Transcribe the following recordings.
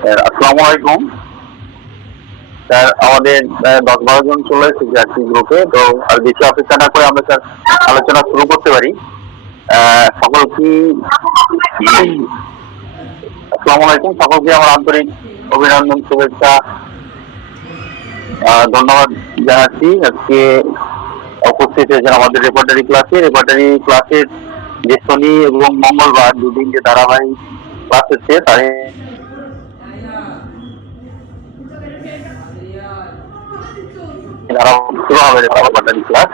আসসালামু আলাইকুম স্যার। আমাদের 10-12 জন চলে এসেছে একটি গ্রুপে, তো আর বেশি অপেক্ষা না করে আমরা স্যার আলোচনা শুরু করতে পারি। সকলকে আসসালামু আলাইকুম, সকলকে আমার আন্তরিক অভিনন্দন, শুভেচ্ছা, ধন্যবাদ জানাচ্ছি। আজকে উপস্থিত হয়েছেন আমাদের রেপার্টারি ক্লাসের যে শনি এবং মঙ্গলবার দুদিন যে ধারাবাহিক ক্লাস হচ্ছে তার শুরু হবে রেপার্টারি ক্লাস।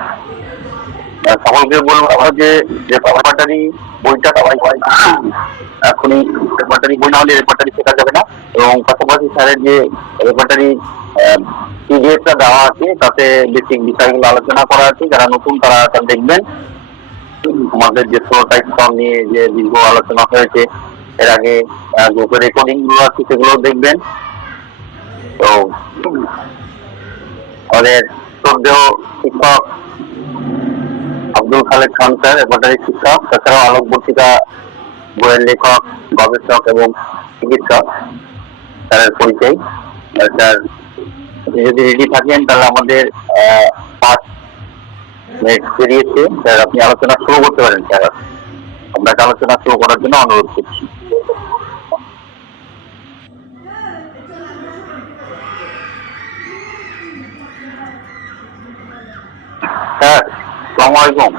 সকলকে বলবো যে রেপার্টারি বইটা সবাই এখনই রেপার্টারি বই না হলে রেপার্টারি শেখা যাবে না, এবং পাশাপাশি স্যারের যে রেপার্টারি পিডিএফটা দেওয়া আছে তাতে বেসিক বিষয়গুলো আলোচনা করা আছে। যারা নতুন তারা দেখবেন। আমাদের যে প্রোটাইপ নিয়ে যে দীর্ঘ আলোচনা হয়েছে এর আগে, গ্রুপের রেকর্ডিং গুলো আছে সেগুলো দেখবেন। তো আমাদের শ্রদ্ধেয় শিক্ষক আব্দুল খালেক খান স্যার রেপার্টারি শিক্ষক, তাছাড়াও আলোকবর্তিকা বইয়ের লেখক, গবেষক এবং চিকিৎসক, স্যারের পরিচয়। স্যার যদি রেডি থাকেন তাহলে আমাদের 5 মিনিট পেরিয়েছে স্যার, আপনি আলোচনা শুরু করতে পারেন স্যার। আপনাকে আলোচনা শুরু করার জন্য অনুরোধ করছি। স্যার আসসালামু আলাইকুম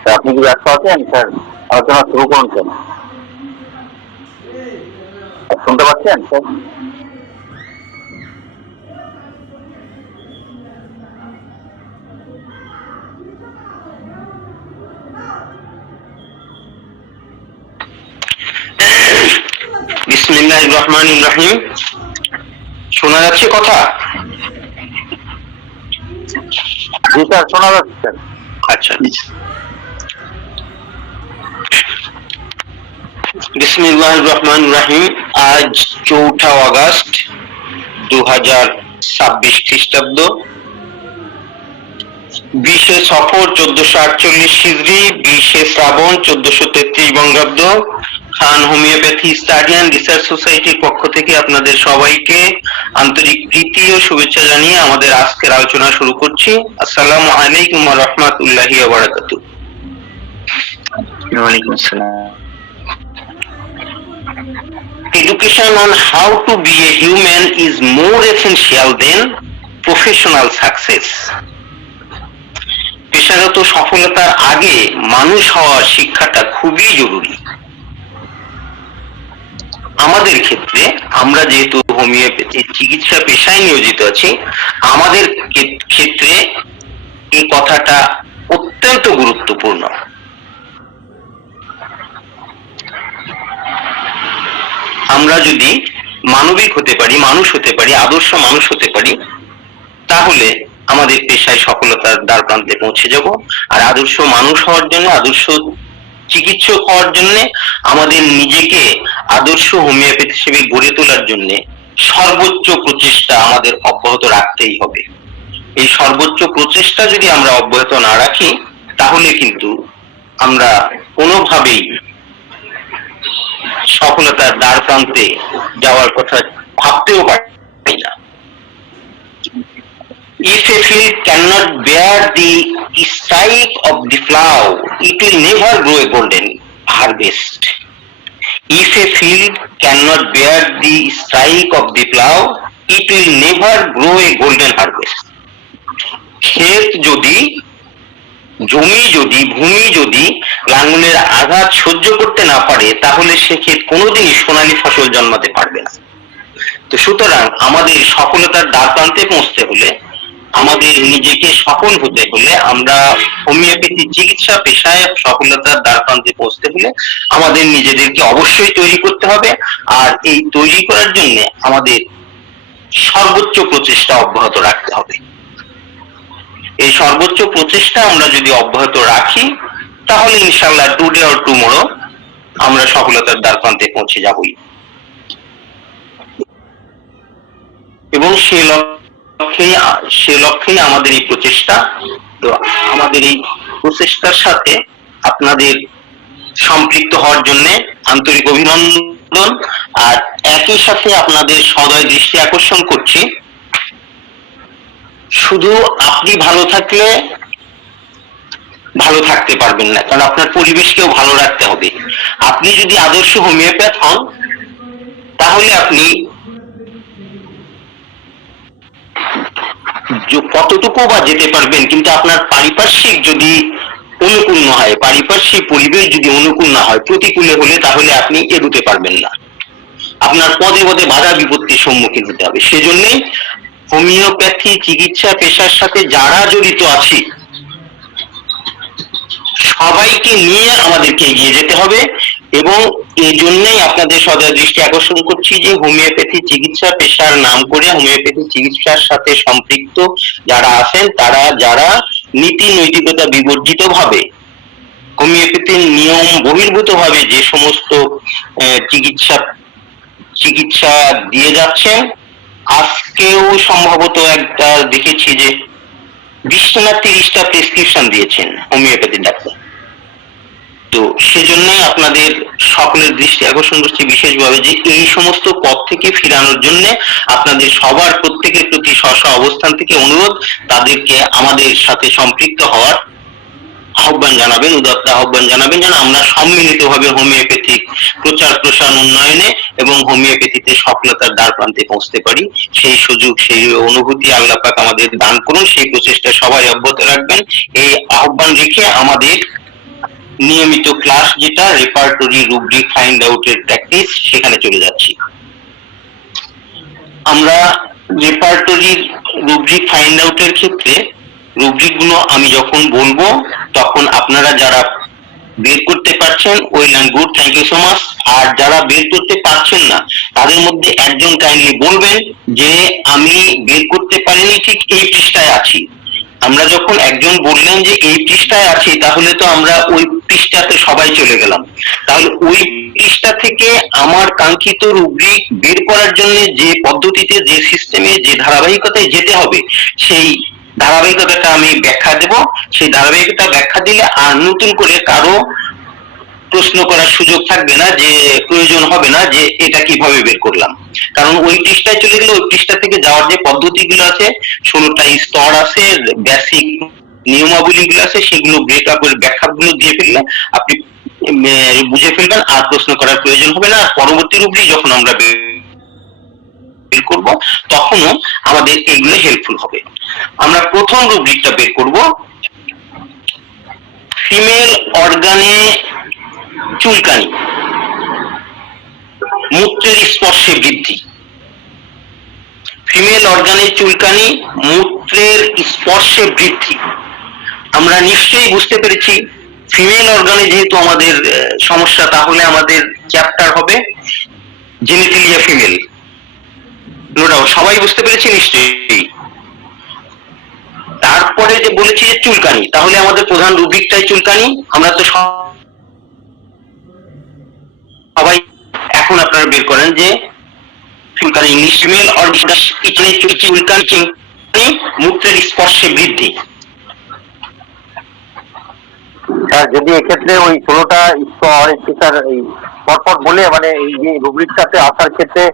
স্যার, আপনি কি ব্যস্ত আছেন স্যার? আলোচনা শুরু করুন স্যার। শুনতে পাচ্ছেন স্যার? বিসমিল্লাহির রহমানির রহিম। শোনা যাচ্ছে কথা? জি স্যার, শোনা যাচ্ছে স্যার। আচ্ছা, বিসমিল্লাহির রহমানির রহিম। আজ 4 আগস্ট 2026 খ্রিস্টাব্দ, 20 সফর 1448 হিজরি, 20 শ্রাবণ 1433 বঙ্গাব্দ। খান হোমিওপ্যাথি স্টাডি অ্যান্ড রিসার্চ সোসাইটির পক্ষ থেকে আপনাদের সবাইকে আন্তরিক প্রীতি ও শুভেচ্ছা জানিয়ে আমাদের আজকের আলোচনা শুরু করছি। আসসালামু আলাইকুম ওয়া রাহমাতুল্লাহি ওয়া বারাকাতুহু। ওয়ালাইকুম আসসালাম। Education on how to be a human is more essential than professional success. পেশাগত সফলতার আগে মানুষ হওয়ার শিক্ষাটা খুবই জরুরি। আমাদের ক্ষেত্রে আমরা যেহেতু হোমিওপ্যাথি চিকিৎসা পেশায় নিয়োজিত আছি, আমাদের ক্ষেত্রে এই কথাটা অত্যন্ত গুরুত্বপূর্ণ। আমরা যদি মানবিক হতে পারি, মানুষ হতে পারি, আদর্শ মানুষ হতে পারি, তাহলে আমাদের পেশায় সফলতার দ্বার প্রান্তে পৌঁছে যাব। আর আদর্শ মানুষ হওয়ার জন্য, আদর্শ চিকিৎসক হওয়ার জন্য, আমাদের নিজেকে আদর্শ হোমিওপ্যাথি হিসেবে গড়ে তোলার জন্য সর্বোচ্চ প্রচেষ্টা আমাদের অব্যাহত রাখতেই হবে। এই সর্বোচ্চ প্রচেষ্টা যদি আমরা অব্যাহত না রাখি, তাহলে কিন্তু আমরা কোনোভাবেই সফলতার দ্বার প্রান্তে যাওয়ার কথা ভাবতেও পারি না। If a field cannot bear the strike of the plough, it will never grow a golden harvest. If a field cannot bear the strike of the plough, it will never grow a golden harvest. ক্ষেত যদি, জমি যদি, ভূমি যদি লাঙ্গলের আঘাত সহ্য করতে না পারে, তাহলে সে ক্ষেত কোনোদিনই সোনালী ফসল জন্মাতে পারবে না। তো সুতরাং আমাদের সফলতার দ্বার প্রান্তে পৌঁছতে হলে, আমাদের নিজেকে সফল হতে হলে, আমরা হোমিওপ্যাথি চিকিৎসা পেশায় সফলতার দ্বার প্রান্তে পৌঁছতে হলে আমাদের নিজেদেরকে অবশ্যই তৈরি করতে হবে। আর এই তৈরি করার জন্য আমাদের সর্বোচ্চ প্রচেষ্টা অব্যাহত রাখতে হবে। এই সর্বোচ্চ প্রচেষ্টা আমরা যদি অব্যাহত রাখি, তাহলে ইনশাআল্লাহ টুডে অর টুমরো আমরা সফলতার দ্বার প্রান্তে পৌঁছে যাবই। এবং সে লক্ষ্যেই আমাদের এই প্রচেষ্টা। তো আমাদের এই প্রচেষ্টার সাথে আপনাদের সম্পৃক্ত হওয়ার জন্য আন্তরিক অভিনন্দন। আর একই সাথে আপনাদের সদয় দৃষ্টি আকর্ষণ করছি, শুধু আপনি ভালো থাকলে ভালো থাকতে পারবেন না, কারণ আপনার পরিবেশকেও ভালো রাখতে হবে। আপনি যদি আদর্শ হোমিওপ্যাথ হন তাহলে আপনি কতটুকু বা যেতে পারবেন, কিন্তু আপনার পারিপার্শ্বিক যদি অনুকূল না হয়, পারিপার্শ্বিক পরিবেশ যদি অনুকূল না হয়, প্রতিকূলে হলে, তাহলে আপনি এগোতে পারবেন না। আপনার পদে পদে বাধা বিপত্তির সম্মুখীন হতে হবে। সেজন্যই হোমিওপ্যাথি চিকিৎসা পেশার সাথে যারা জড়িত আছে সবাইকে নিয়ে আমাদেরকে এগিয়ে যেতে হবে, এবং এই জন্যই আপনাদের সদয় দৃষ্টি আকর্ষণ করছি যে হোমিওপ্যাথি চিকিৎসা পেশার নাম করে হোমিওপ্যাথি চিকিৎসার সাথে সম্পৃক্ত যারা আছেন, তারা যারা নীতি নৈতিকতা বিবর্জিত ভাবে হোমিওপ্যাথির নিয়ম বহির্ভূত ভাবে যে সমস্ত চিকিৎসা দিয়ে যাচ্ছেন, আজকেও সম্ভবত একটা দেখেছি যে 20 না 30টা প্রেসক্রিপশন দিয়েছেন হোমিওপ্যাথি ডাক্তার। তো সেজন্যই আপনাদের সকলের দৃষ্টি আকর্ষণ করছি বিশেষভাবে যে এই সমস্ত পথ থেকে ফিরানোর জন্য আপনাদের সবার প্রত্যেকের প্রতি স্ব অবস্থান থেকে অনুরোধ, তাদেরকে আমাদের সাথে সম্পৃক্ত হওয়ার আহ্বান জানাবেন, উদাত্ত আহ্বান জানাবেন, যেন আমরা সম্মিলিতভাবে হোমিওপ্যাথিক প্রচার প্রসার উন্নয়নে এবং হোমিওপ্যাথিতে সফলতার দ্বার প্রান্তে পৌঁছতে পারি। সেই সুযোগ, সেই অনুভূতি আল্লাহ পাক আমাদের দান করুন। সেই প্রচেষ্টা সবাই অব্যাহত রাখবেন। এই আহ্বান রেখে আমাদের নিয়মিত ক্লাস, যেটা রেপার্টরি রুব্রিক ফাইন্ড আউটের প্র্যাকটিস, সেখানে চলে যাচ্ছি। আমরা রেপার্টরির রুব্রিক ফাইন্ড আউটের ক্ষেত্রে রুব্রিক গুলো আমি যখন বলবো তখন আপনারা যারা বের করতে পারছেন well and good, thank you so much. আর যারা বের করতে পারছেন না তাদের মধ্যে একজন কাইন্ডলি বলবেন যে আমি বের করতে পারিনি, ঠিক এই পৃষ্ঠায় আছি। আমরা যখন একজন বললেন যে এই পৃষ্ঠায় আছি, তাহলে তো আমরা ওই পৃষ্ঠাতে সবাই চলে গেলাম। তাহলে ওই পৃষ্ঠা থেকে আমার কাঙ্ক্ষিত রুব্রিক বের করার জন্য যে পদ্ধতিতে, যে সিস্টেমে, যে ধারাবাহিকতায় যেতে হবে, সেই ধারাবাহিকতাটা আমি ব্যাখ্যা দেব। সেই ধারাবাহিকতা ব্যাখ্যা দিলে আর নতুন করে কারো প্রশ্ন করার সুযোগ থাকবে না, যে প্রয়োজন হবে না যে এটা কিভাবে বের করলাম। কারণ ওই পৃষ্ঠায় চলে গেলে ওই পৃষ্ঠা থেকে যাওয়ার যে পদ্ধতিগুলো আছে, 16টা স্তর আছে, বেসিক নিয়মাবলী গুলো আছে, সেগুলো ব্রেকআপের ব্যাখ্যাগুলো দিয়ে ফেললে আপনি বুঝে ফেলবেন, আর প্রশ্ন করার প্রয়োজন হবে না। আর পরবর্তী রূপে যখন আমরা বের করব তখনও আমাদের এইগুলো হেল্পফুল হবে। আমরা প্রথম রুব্রিকটা বের করব, ফিমেল অর্গানে চুলকানি, মূত্রের স্পর্শে বৃদ্ধি। ফিমেল অর্গানে চুলকানি, মূত্রের স্পর্শে বৃদ্ধি। আমরা নিশ্চয়ই বুঝতে পেরেছি ফিমেল অর্গানে যেহেতু আমাদের সমস্যা, তাহলে আমাদের চ্যাপ্টার হবে জেনিটালিয়া ফিমেল। সবাই বুঝতে পেরেছি নিশ্চয়ই। তারপরে যে বলেছি যে চুলকানি, তাহলে আমাদের প্রধান রুব্রিকটাই চুলকানি। আমরা তো সবাই, এখন আপনারা বের করেন যে চুলকানি ইংলিশ ফিমেল অর্গানে চুলকানি, মূত্রের স্পর্শে বৃদ্ধি। যদি এক্ষেত্রে ওই 16টা স্তর একটু স্যার এই পরপর বলে, মানে এই যে রুব্রিকটাতে আসার ক্ষেত্রে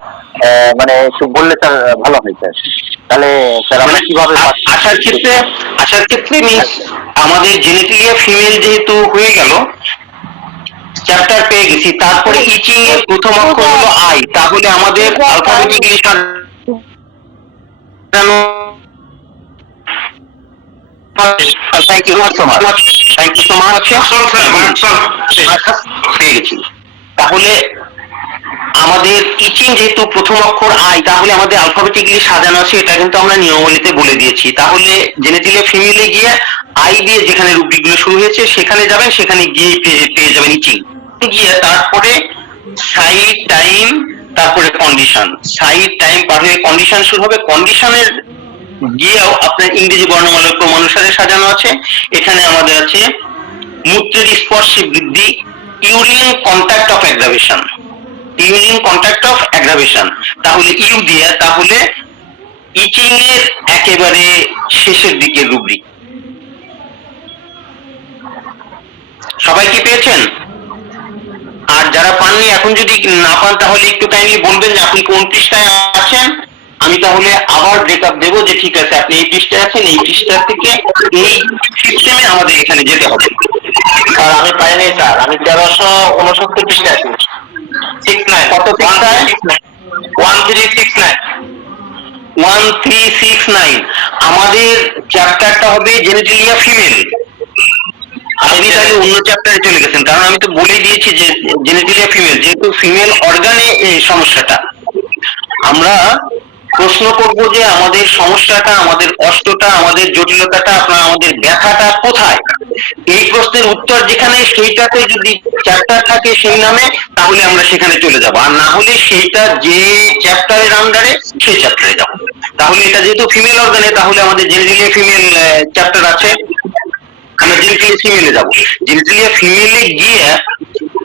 মানে একটু বললে স্যার ভালো হয় স্যার। তাহলে স্যার আমরা কিভাবে আসার ক্ষেত্রে মিন্স আমাদের জেনেটিলিয়া ফিমেল যেহেতু হয়ে গেল, চ্যাপ্টার পেয়ে গেছি, তারপরে ইচিং এর প্রথম অক্ষর হলো আই, তাহলে আমাদের alphabetically thank you so much পেয়ে গেছি। তাহলে আমাদের ইচিং যেহেতু প্রথম অক্ষর আই, তাহলে আমাদের অ্যালফাবেটিক্যালি সাজানো আছে, এটা কিন্তু আমরা নিয়মাবলীতে বলে দিয়েছি। তাহলে জেনেটিলিয়া ফিমেলে গিয়ে আই দিয়ে যেখানে রুব্রিক গুলো শুরু হয়েছে সেখানে যাবেন, সেখানে গিয়ে পেয়ে যাবেন ইচিং। গিয়ে তারপরে সাইড টাইম, তারপরে কন্ডিশন, সাইড টাইম পার হয়ে কন্ডিশন শুরু হবে। কন্ডিশনের গিয়েও আপনার ইংরেজি বর্ণমালার ক্রম অনুসারে সাজানো আছে। এখানে আমাদের আছে মূত্রের স্পর্শে বৃদ্ধি, urine contact of aggravation, urine contact of aggravation, তাহলে ইউ দিয়ে, তাহলে ইচিং এর একেবারে শেষের দিকে রুব্রিক। সবাই কি পেয়েছেন? আর যারা পাননি, এখন যদি না পান তাহলে একটু কাইন্ডলি বলবেন যে আপনি কোন পৃষ্ঠায় আছেন, আমি তাহলে আবার ব্রেকআপ দেবো যে ঠিক আছে আপনি এই পৃষ্ঠায় আছেন, এই পৃষ্ঠা থেকে এই সিস্টেমে আমাদের এখানে যেতে হবে। স্যার আমি পাইনি স্যার, আমি 1369 পৃষ্ঠায় আছি। 69 কত পৃষ্ঠায়? 1369। 1369। আমাদের চ্যাপ্টারটা হবে জেনিটালিয়া ফিমেল। আপনি তাহলে অন্য চ্যাপ্টারে চলে গেছেন, কারণ আমি তো বলে দিয়েছি যে জেনিটালিয়া ফিমেল, যেহেতু ফিমেল অর্গানে এই সমস্যাটা, আমরা প্রশ্ন করব যে আমাদের সমস্যাটা, আমাদের কষ্টটা, আমাদের জটিলতাটা, আপনার আমাদের ব্যথাটা কোথায়। এই প্রশ্নের উত্তর যেখানে সেইটাতে যদি চ্যাপ্টার থাকে সেই নামে, তাহলে আমরা সেখানে চলে যাব, আর না হলে সেইটা যে চ্যাপ্টারের আন্ডারে সেই চ্যাপ্টারে যাব। তাহলে এটা যেহেতু ফিমেল অর্গানে, তাহলে আমাদের জেনিটালিয়া ফিমেল চ্যাপ্টার আছে, আমরা জেনিটালিয়া ফিমেলে যাব। জেনিটালিয়া ফিমেলে গিয়ে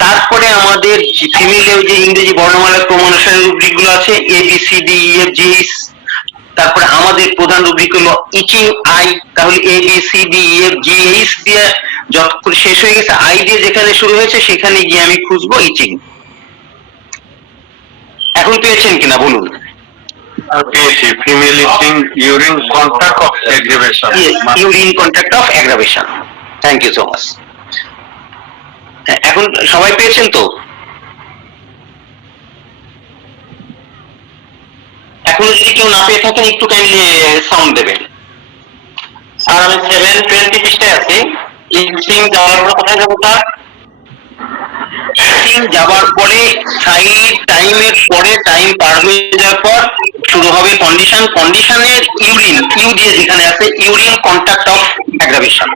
তারপরে আমাদের ফিমেলে ওই যে ইংরেজি বর্ণমালার ক্রমানুসারে রুব্রিক গুলো আছে, A B C D E F G H, তারপরে আমাদের প্রধান রুব্রিক হলো ইচিং আই, তাহলে A B C D E F G H দিয়ে যতক্ষণ শেষ হয়ে গেছে, আই দিয়ে যেখানে শুরু হয়েছে সেখানে গিয়ে আমি খুঁজবো ইচিং। এখন পেয়েছেন কিনা বলুন? পেয়েছি, female itching urine contact of aggravation. Urine contact of aggravation. Thank you so much. এখন সবাই পেয়েছেন তো? এখনো যদি কেউ না পেয়ে থাকেন একটু কাইন্ডলি সাউন্ড দেবেন। স্যার আমি 720 পৃষ্ঠায় আছি। ইচিং যাওয়ার পর কোথায় যাবো স্যার? ইচিং যাবার পরে সাইড টাইমের পরে, টাইম পার হয়ে যাওয়ার পর শুরু হবে কন্ডিশন। কন্ডিশনের ইউরিন, ইউ দিয়ে যেখানে আছে, ইউরিন কন্ট্যাক্ট অফ অ্যাগ্রাভেশন।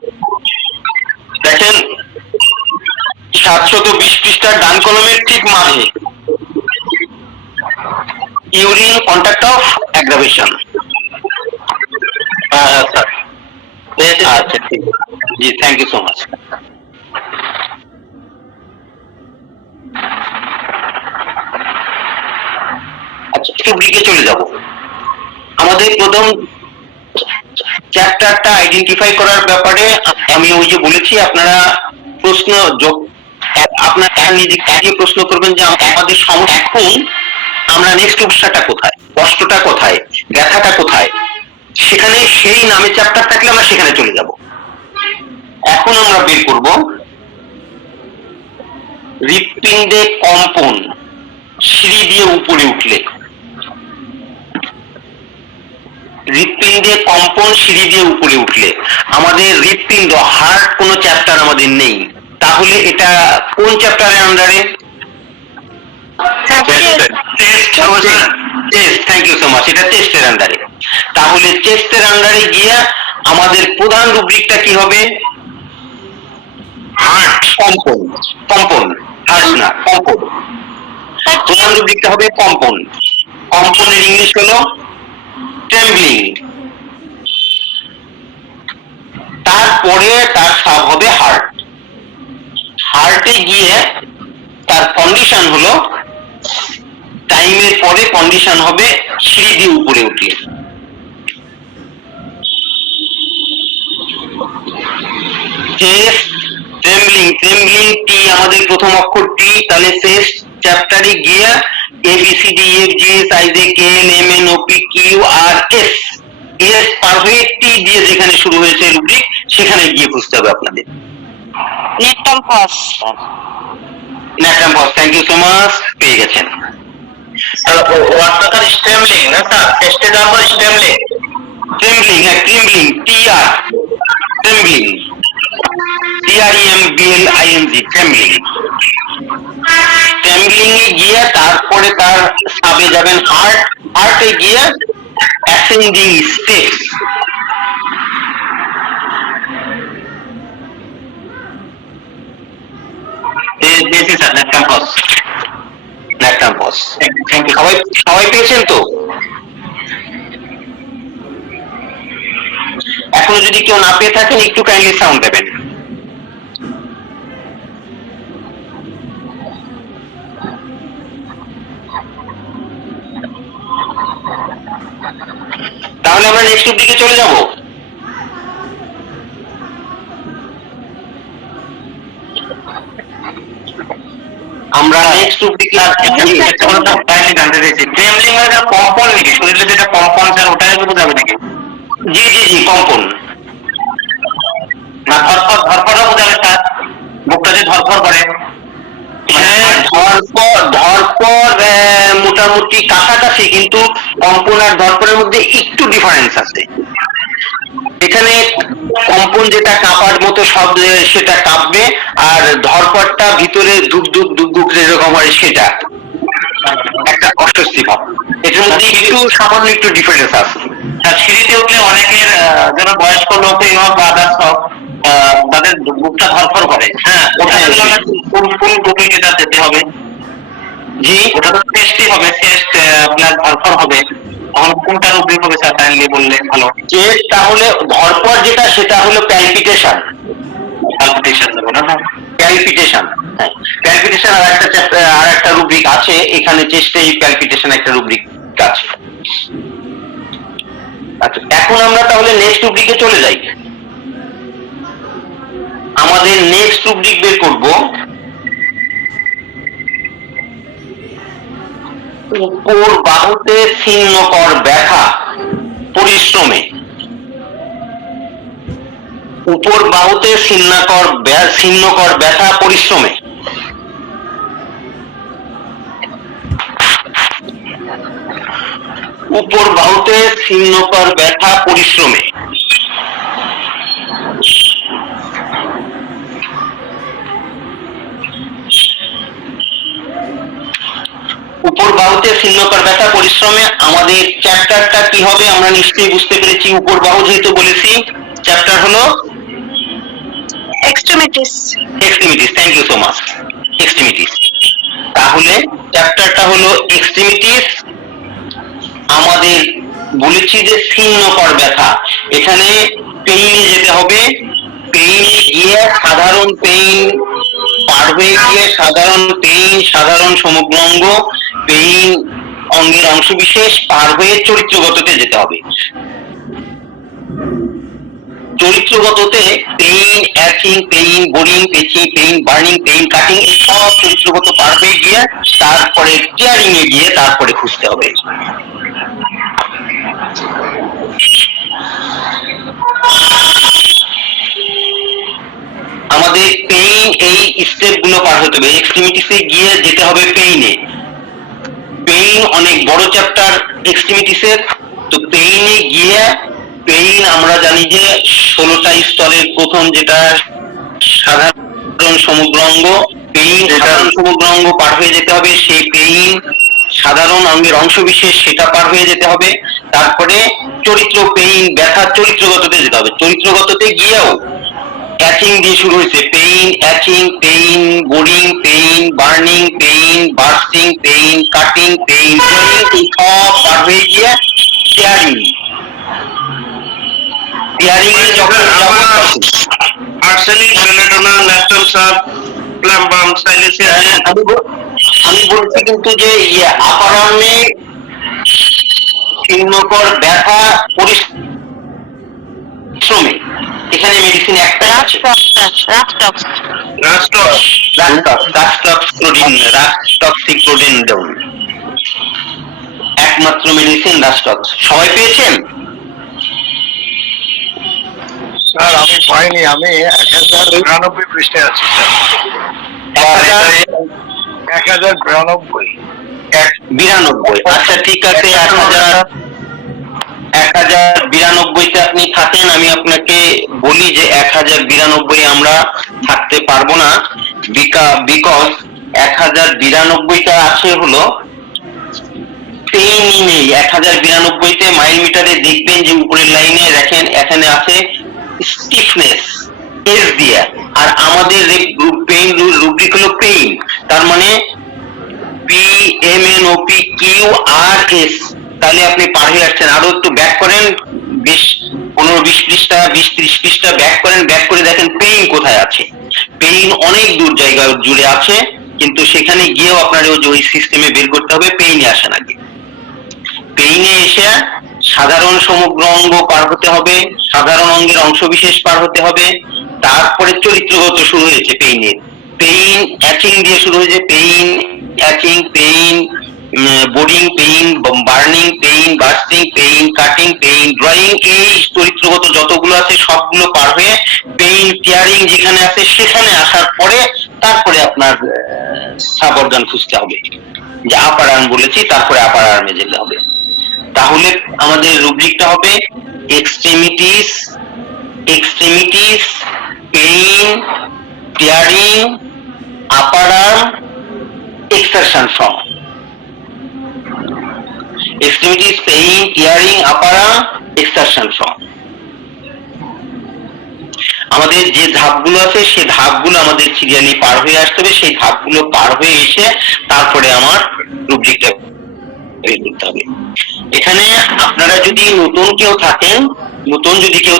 দেখেন 720 পৃষ্ঠার ডান কলমের ঠিক মাঝে urine contact of aggravation. Sir আচ্ছা ঠিক, জি থ্যাংক ইউ সো মাচ। আচ্ছা একটু ব্রিকে চলে যাব। আমাদের প্রথম চ্যাপ্টারটা আইডেন্টিফাই করার ব্যাপারে আমি ওই যে বলেছি, আপনারা প্রশ্ন আপনারা নিজেকে প্রশ্ন করবেন যে আমাদের সমস্যা এখন, আমরা নেক্সট সমস্যাটা কোথায়, কষ্টটা কোথায়, ব্যথাটা কোথায়, সেখানে সেই নামে চ্যাপ্টার থাকলে আমরা সেখানে চলে যাব। এখন আমরা বের করব হৃৎপিণ্ডে কম্পন সিঁড়ি দিয়ে উপরে উঠলে। হৃৎপিণ্ডে কম্পন সিঁড়ি দিয়ে উপরে উঠলে, আমাদের হৃৎপিণ্ড হার্ট কোনো চ্যাপ্টার আমাদের নেই, তাহলে এটা কোন চ্যাপ্টারের আন্ডারে? থ্যাংক ইউ সো মাচ, এটা চেস্টের আন্ডারে। তাহলে চেস্টের আন্ডারে গিয়ে আমাদের প্রধান রুব্রিকটা কি হবে? হার্ট কম্পন। কম্পন, হার্ট না, কম্পন। প্রধান রুব্রিকটা হবে কম্পন। কম্পনের ইংলিশ হলো ট্রেমব্লিং। তারপরে তার সাব হবে হার্ট। হার্টে গিয়ে তার কন্ডিশন হলো, টাইমের পরে কন্ডিশন হবে সিঁড়ি দিয়ে উপরে উঠলে। চেস্ট, ট্রেমব্লিং, ট্রেমব্লিং টি আমাদের প্রথম অক্ষর টি, তাহলে চেস্ট চ্যাপ্টারে গিয়ে A B C D F G S I J K L M N O P Q R S, S পার হয়ে টি দিয়ে যেখানে শুরু হয়েছে রুব্রিক, সেখানে গিয়ে খুঁজতে হবে আপনাদের। Natrum phos. Natrum phos, thank you so much, পেয়ে গেছেন। ওয়ার্ডটা স্যার স্টেমলিং না স্যার? টেস্টে যাওয়ার পর স্টেমলিং। ট্রেমব্লিং, হ্যাঁ trembling, T R, trembling, T R E M B L I N G, trembling. Trembling এ গিয়ে তারপরে তার সাবে যাবেন হার্ট। হার্টে গিয়ে অ্যাসেন্ডিং স্টেপস। পেয়েছি sir, natrum phos. Natrum phos, thank you. সবাই সবাই পেয়েছেন তো? এখনো যদি কেউ না পেয়ে থাকেন একটু কাইন্ডলি সাউন্ড দেবেন। তাহলে আমরা নেক্সট দিকে চলে যাব। আমরা নেক্সট রুব্রিক জানতে চাইছি ট্রেমলিং এর কম্পন নাকি শরীরে যেটা কম্পন স্যার ওটাই বোঝাবে নাকি? জি জি জি কম্পন না ধরপড়ও বোঝাবে স্যার, বুকটা যে ধরপড় করে। ধরপড় মোটামুটি কাছাকাছি, কিন্তু কম্পন আর ধরপড়ের মধ্যে একটু ডিফারেন্স আছে। এখানে কম্পন যেটা কাঁপার মতো শব্দ সেটা কাঁপবে, আর ধরপড়টা ভিতরে ধুক ধুক ধুক ধুক যেরকম হয় সেটা একটা অস্বস্তি ভাব। এটার মধ্যে একটু সামান্য একটু ডিফারেন্স আছে। সিঁড়িতে উঠলে অনেকের যারা বয়স্ক লোক বা আদার্স তাদের বুকটা ধরপড় করে। হ্যাঁ, কোন রুগী যেটা যেতে হবে? জি, ওটা তো চেস্টই হবে, চেস্ট আপনার ধরপড় হবে। তখন কোনটা রুগী হবে স্যার কাইন্ডলি বললে ভালো। চেস্ট তাহলে ধরপড় যেটা সেটা হলো প্যালপিটেশন। প্যালপিটেশন দেবো না? প্যালপিটেশন, হ্যাঁ প্যালপিটেশন আর একটা রুব্রিক আছে এখানে, চেস্টে প্যালপিটেশন একটা রুব্রিক আছে। আচ্ছা, এখন আমরা তাহলে নেক্সট রুব্রিকে চলে যাই। আমাদের নেক্সট রুব্রিক বের করব উপর বাহুতে ছিন্নকর ব্যথা পরিশ্রমে। উপর বাহুতে ছিন্নকর ব্যথা পরিশ্রমে। উপর বাহুতে ছিন্নকর ব্যথা পরিশ্রমে। উপর বাহুতে ছিন্নকর ব্যথা পরিশ্রমে আমাদের চ্যাপ্টারটা কি হবে আমরা নিশ্চয়ই বুঝতে পেরেছি। উপর বাহু যেহেতু বলেছি, চ্যাপ্টার হলো extremities. Extremities, thank you so much, extremities. তাহলে চ্যাপ্টারটা হলো এক্সট্রিমিটিস। আমাদের বলেছি যে ছিন্নকর ব্যথা, এখানে পেইনে যেতে হবে। পেইনে গিয়ে সাধারণ পেইন পার হয়ে গিয়ে সাধারণ পেইন, সাধারণ সমগ্র অঙ্গ পেইন, অঙ্গের অংশ বিশেষ পার হয়ে চরিত্রগততে যেতে হবে। চরিত্রগততে pain, aching, pain, boring, pinching, pain, burning, pain, cutting, সব চরিত্রগত পার হয়ে গিয়ে তারপরে টিয়ারিং এ গিয়ে তারপরে খুঁজতে হবে। আমাদের পেইন এই স্টেপ গুলো পার হতে হবে। এক্সট্রিমিটিসে গিয়ে যেতে হবে পেইনে। পেইন অনেক বড় চ্যাপ্টার এক্সট্রিমিটিসের, তো পেইনে গিয়ে পেইন আমরা জানি যে 16টা স্তরের প্রথম যেটা সাধারণ সমগ্র অঙ্গ, পেইন সাধারণ সমগ্র অঙ্গ পার হয়ে যেতে হবে। সেই পেইন সাধারণ অঙ্গের অংশ বিশেষ সেটা পার হয়ে যেতে হবে। তারপরে চরিত্র পেইন ব্যথা চরিত্রগততে যেতে হবে। চরিত্রগততে গিয়েও অ্যাচিং দিয়ে শুরু হয়েছে, pain, aching, pain, boring, pain, burning, pain, bursting, pain, cutting, pain, সব পার হয়ে গিয়ে টিয়ারিং। টিয়ারিং এ যখন arsenic, belladonna, lactosum, plumbum, silicea. আমি বলছি কিন্তু যে আপারান্নে ছিন্নকর ব্যথা পরিশ্রমে এখানে মেডিসিন একটা আছে, রাস্টক্সিক্লোডিন একমাত্র মেডিসিন রাস্টক্স। সবাই পেয়েছেন? স্যার আমি পাইনি, আমি 1092 পৃষ্ঠে আছি স্যার। 1092। আচ্ছা ঠিক আছে, 1092তে আপনি থাকেন। আমি আপনাকে বলি যে 1092 আমরা থাকতে পারবো না, বিকজ 1092টা আছে হলো পেইন নেই। 1092তে মাইল মিটারে দেখবেন যে উপরের লাইনে দেখেন এখানে আছে স্টিফনেস এস দিয়ে, আর আমাদের পেইন রুব্রিক হলো পেইন, তার মানে PMNOPQRS। তাহলে আপনি পার হয়ে আসছেন। আরো একটু ব্যাক করেন, 15-20 পৃষ্ঠা, 20-30 পৃষ্ঠা ব্যাক করেন। ব্যাক করে দেখেন পেইন কোথায় আছে। পেইন অনেক দূর জায়গা জুড়ে আছে, কিন্তু সেখানে গিয়েও আপনার ওই সিস্টেমে বের করতে হবে। পেইনে আসেন আগে, পেইনে এসে সাধারণ সমগ্র অঙ্গ পার হতে হবে, সাধারণ অঙ্গের অংশ বিশেষ পার হতে হবে, তারপরে চরিত্রগত শুরু হয়েছে পেইনের। পেইন অ্যাচিং দিয়ে শুরু হয়েছে, pain aching, pain boring, pain burning, pain bursting, pain cutting, pain drawing, এই চরিত্রগত যতগুলো আছে সবগুলো পার হয়ে পেইন টিয়ারিং যেখানে আছে সেখানে আসার পরে তারপরে আপনার সাব অর্গান খুঁজতে হবে, যে আপার আর্ম বলেছি, তারপরে আপার আর্মে যেতে হবে। তাহলে আমাদের রুব্রিকটা হবে extremities, extremities, pain, tearing, upper arm, exertion from. Extremities, pain, tearing, upper arm, exertion from. আমাদের যে ধাপগুলো আছে সেই ধাপগুলো আমাদের সিরিয়ালি পার হয়ে আসতে হবে, সেই ধাপগুলো পার হয়ে এসে তারপরে আমার রুব্রিকটা বের করতে হবে। এখানে আপনারা যদি নতুন কেউ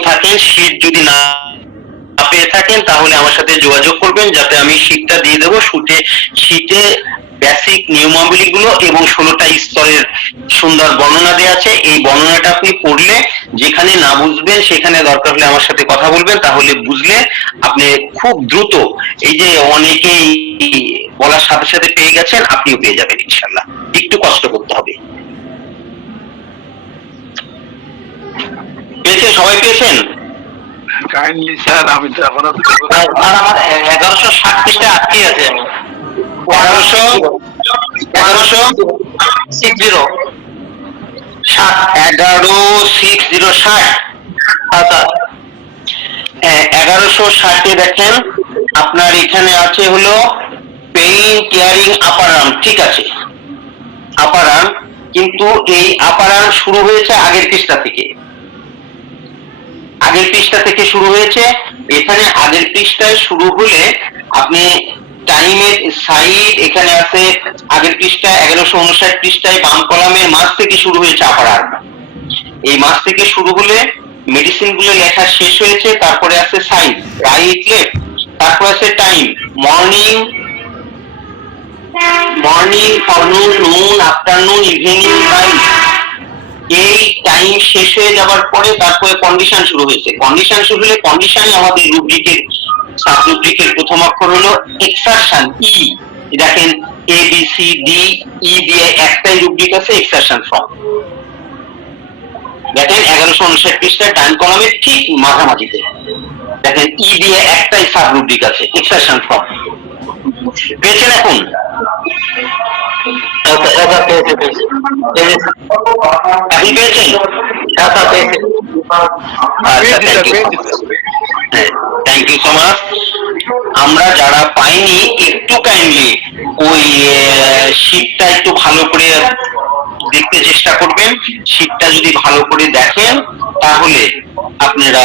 থাকেন, শীট যদি না পেয়ে থাকেন তাহলে আমার সাথে যোগাযোগ করবেন, যাতে আমি শীটটা দিয়ে দেবো। শীটে বেসিক নিয়মাবলী গুলো এবং 16টা স্তরের সুন্দর বর্ণনা দেওয়া আছে। এই বর্ণনাটা আপনি পড়লে যেখানে না বুঝবেন সেখানে দরকার হলে আমার সাথে কথা বলবেন, তাহলে বুঝলে আপনি খুব দ্রুত, এই যে অনেকেই বলার সাথে সাথে পেয়ে গেছেন, আপনিও পেয়ে যাবেন ইনশাল্লাহ। একটু কষ্ট করতে হবে। পেয়েছেন? সবাই পেয়েছেন? কাইন্ডলি স্যার, আমি তো এখনো আমার 1160 পৃষ্ঠা আটকে আছে। আমি 1160 1160 দেখেন আপনার এখানে আছে হলো পেইন টিয়ারিং আপার আর্ম, ঠিক আছে আপার আর্ম, কিন্তু এই আপার আর্ম শুরু হয়েছে আগের পৃষ্ঠা থেকে শুরু হয়েছে। এখানে আগের পৃষ্ঠায় শুরু হলে আপনি টাইমের সাইড এখানে আছে আগের পৃষ্ঠায় 1159 পৃষ্ঠায় বাম কলামের মাঝ থেকে শুরু হয়েছে আপার আর্ম। এই মাঝ থেকে শুরু হলে মেডিসিন গুলো লেখা শেষ হয়েছে, তারপরে আছে সাইড, রাইট, লেফট, তারপর আছে টাইম, মর্নিং, ফরনুন, নুন, আফটারনুন, ইভিনিং, নাইট। এই টাইম শেষ হয়ে যাবার পরে তারপরে কন্ডিশন শুরু হয়েছে। কন্ডিশন শুরু হলে কন্ডিশনে আমাদের রুব্রিকের সাব রুব্রিকের প্রথম অক্ষর হলো এক্সারশন, ই। দেখেন এ বি সি ডি ই দিয়ে একটাই রুব্রিক আছে, এক্সারশন ফ্রম। দেখেন 1159 পৃষ্ঠায় ডান কলামের ঠিক মাঝামাঝিতে দেখেন ই দিয়ে একটাই সাব রুব্রিক আছে, এক্সারশন ফ্রম। পেয়েছেন? এখন আপনি পেয়েছেন? Thank you so much. আমরা যারা পাইনি একটু কাইন্ডলি ওই শীটটা একটু ভালো করে দেখতে চেষ্টা করবেন। শীটটা যদি ভালো করে দেখেন তাহলে আপনারা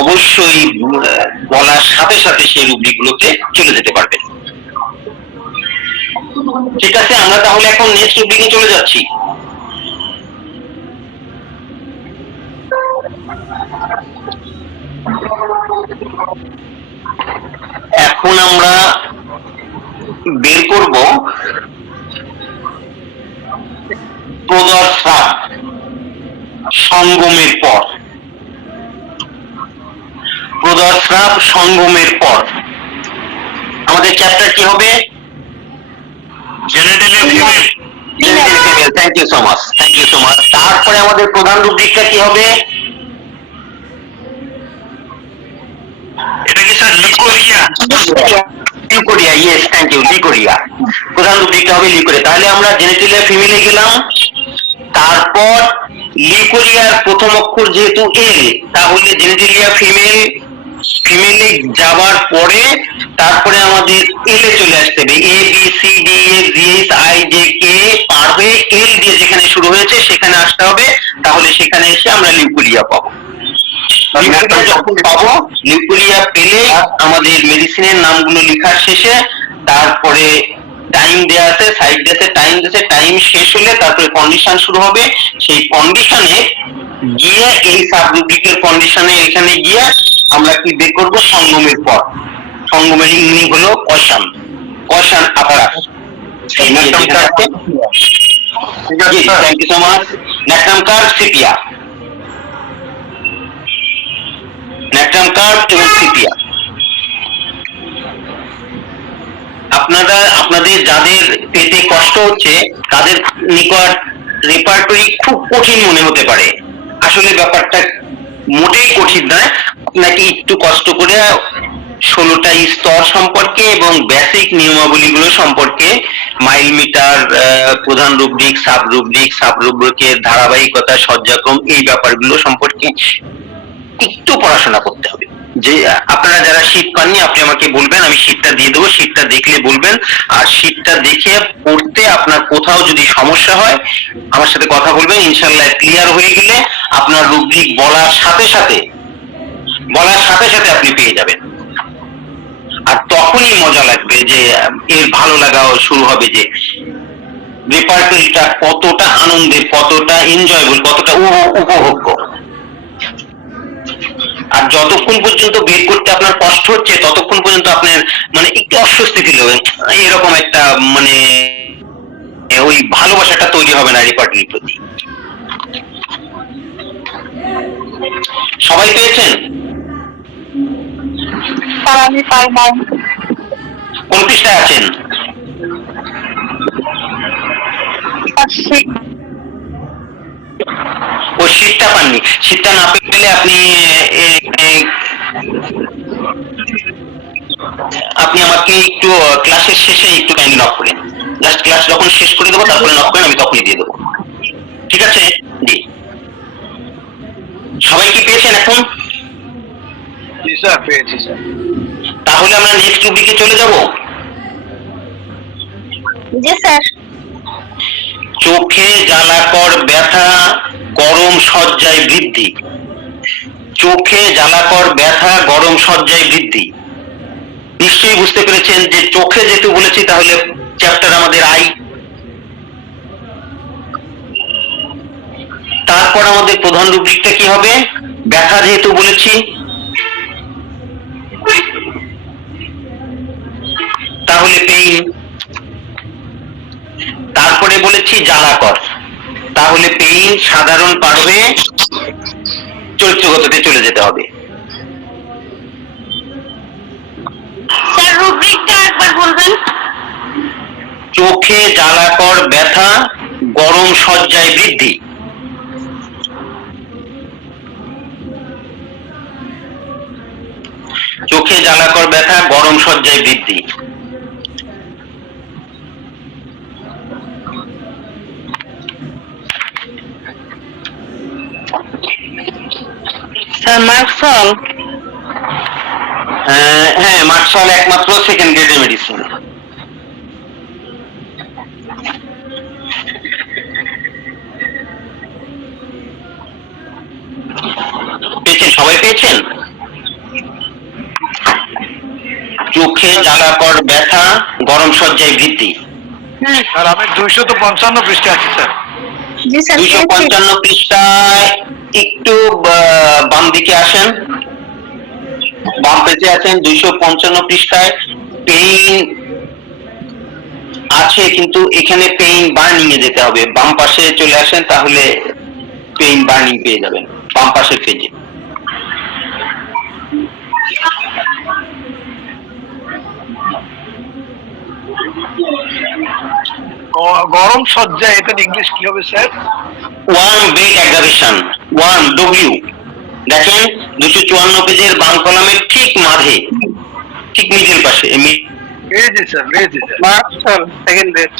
অবশ্যই বলার সাথে সাথে সেই রুব্রিকগুলোতে চলে যেতে পারবেন। ঠিক আছে, আমরা তাহলে এখন নেক্সট রুব্রিকে চলে যাচ্ছি। এখন আমরা বের করব প্রদর্শন সঙ্গমের পর। প্রদর্শন সঙ্গমের পর আমাদের চ্যাপ্টার কি হবে? Genetically female. Thank you so much, thank you so much. তারপরে আমাদের প্রধান রুব্রিকটা কি হবে? এটা কি sir leucorrhoea? Leucorrhoea, yes, thank you, leucorrhoea. প্রধান রুব্রিকটা হবে লিকোরিয়া। তাহলে আমরা জেনেটিক্যালি ফিমেলে গেলাম, তারপর লিকোরিয়ার প্রথম অক্ষর যেহেতু এল, তাহলে জেনেটিক্যালি ফিমেলে যাওয়ার পরে তারপরে আমাদের এল এ চলে আসতে হবে। A B C D F G H I J K পার হয়ে এল দিয়ে যেখানে শুরু হয়েছে সেখানে আসতে হবে, তাহলে সেখানে এসে আমরা লিউকোরিয়া পাবো। লিউকোরিয়া যখন পাবো, লিউকোরিয়া পেলে আমাদের মেডিসিনের নামগুলো লেখার শেষে তারপরে টাইম দেওয়া আছে, সাইড দেওয়া আছে, টাইম শেষ হলে তারপরে কন্ডিশন শুরু হবে। সেই কন্ডিশনে গিয়ে এই সাব রুব্রিকের কন্ডিশনে এখানে গিয়ে আমরা কি বের করবো? সঙ্গমের পর। সঙ্গমের ইংলিশ হলো question apparatus. Thank you so much. Natrum carb, sepia, natrum carb এবং সিপিয়া। আপনাদের যাদের পেটে কষ্ট হচ্ছে তাদের নিকট রেপার্টরি খুব কঠিন মনে হতে পারে। আসলে ব্যাপারটা মোটেই কঠিন নয়। আপনাকে একটু কষ্ট করে 16টা স্তর সম্পর্কে এবং বেসিক নিয়মাবলীগুলো সম্পর্কে, মাইল মিটার, প্রধান রুব্রিক, সাব রুব্রিকের ধারাবাহিকতা, সজ্জাক্রম, এই ব্যাপারগুলো সম্পর্কে একটু পড়াশোনা করতে হবে। যে আপনারা যারা শীট পাননি আপনি আমাকে বলবেন, আমি শীটটা দিয়ে দেবো, শীটটা দেখলে বলবেন। আর শীটটা দেখে পড়তে আপনার কোথাও যদি সমস্যা হয় আমার সাথে কথা বলবেন, ইনশাল্লাহ ক্লিয়ার হয়ে গেলে আপনার রুব্রিক বলার সাথে সাথে আপনি পেয়ে যাবেন। আর তখনই মজা লাগবে, যে এর ভালো লাগাও শুরু হবে, যে রেপার্টরিটা কতটা আনন্দের, কতটা এনজয়েবল, কতটা উপভোগ্য। আর যতক্ষণ পর্যন্ত বের করতে আপনার কষ্ট হচ্ছে ততক্ষণ পর্যন্ত আপনার মানে একটু অস্বস্তি ফিল হবে, এরকম একটা মানে ওই ভালোবাসাটা তৈরি হবে না রেপার্টরির প্রতি। সবাই পেয়েছেন? স্যার আমি পাই নাই। কোন পৃষ্ঠায় আছেন? ওই শীটটা পাননি? শীটটা না পেলে আপনি আমাকে একটু ক্লাসের শেষে একটু কাইন্ডলি নক করেন। জাস্ট ক্লাস যখন শেষ করে দেবো তারপরে নক করেন, আমি তখনই দিয়ে দেবো। ঠিক আছে? জি। সবাই কি পেয়েছেন এখন? জি স্যার, পেয়েছি স্যার। তাহলে আমরা নেক্সট রুব্রিকে চলে যাব। জি স্যার। চোখে জ্বালাকর ব্যথা, গরম শয্যায় বৃদ্ধি। চোখে জ্বালাকর ব্যথা, গরম শয্যায় বৃদ্ধি। নিশ্চয়ই বুঝতে পেরেছেন যে চোখে যেহেতু বলেছি তাহলে চ্যাপ্টার আমাদের আই। তারপর আমাদের প্রধান রুব্রিকটা কি হবে? ব্যথা যেহেতু বলেছি তাহলে পেইন। তারপরে বলেছি জ্বালাকর, তাহলে পেইন। সাধারণ পারবে চরিত্রগততে চলে যেতে হবে। স্যার রুব্রিকটা একবার বলবেন। চোখে জ্বালাকর ব্যথা, গরম শয্যায় বৃদ্ধি। চোখে জ্বালাকর ব্যথা, গরম শয্যায় বৃদ্ধি। Sir merc sol. হ্যাঁ, মার্কসল একমাত্র সেকেন্ড গ্রেডের মেডিসিন। পেয়েছেন? সবাই পেয়েছেন? চোখে জ্বালাকর ব্যথা, গরম শয্যায় বৃদ্ধি। স্যার আমি 255 পৃষ্ঠা আছি স্যার। জি স্যার। 255 পৃষ্ঠায় একটু বাম দিকে আসেন, বাম পেজে আছেন। 255 পৃষ্ঠায় পেইন আছে, কিন্তু এখানে পেইন বার্নিং এ যেতে হবে। বাম পাশে চলে আসেন, তাহলে পেইন বার্নিং পেয়ে যাবেন বাম পাশের পেজে। গরম শয্যা, এটা ইংলিশ কি হবে sir? Warm bed aggravation, warm W. দেখেন 254 পেজের বাম কলামের ঠিক মাঝে, ঠিক মিডল পাশে। পেয়েছি স্যার, পেয়েছি sir. Merc sol second grade.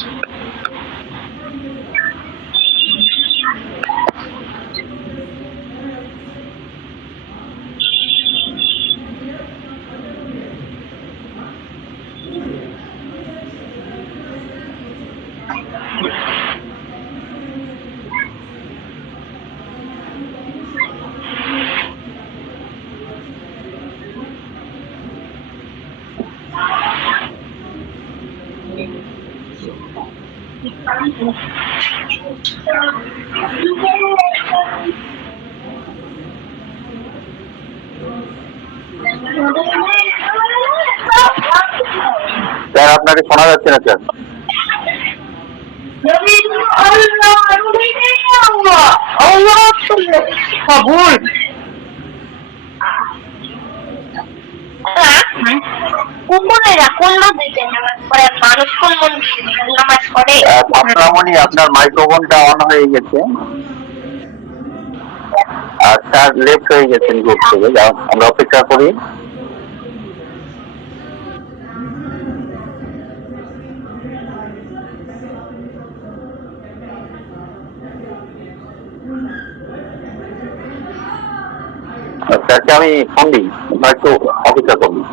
Sir আপনাকে শোনা যাচ্ছে না স্যার। ভুল। উপরে কোন দিকে আপনার মাইক্রোফোনটা অন হয়ে গেছে আর স্যার লেফট হয়ে গেছেন গ্রুপ থেকে। আমরা অপেক্ষা করি। স্যারকে আমি ফোন দিই, একটু অপেক্ষা করবি।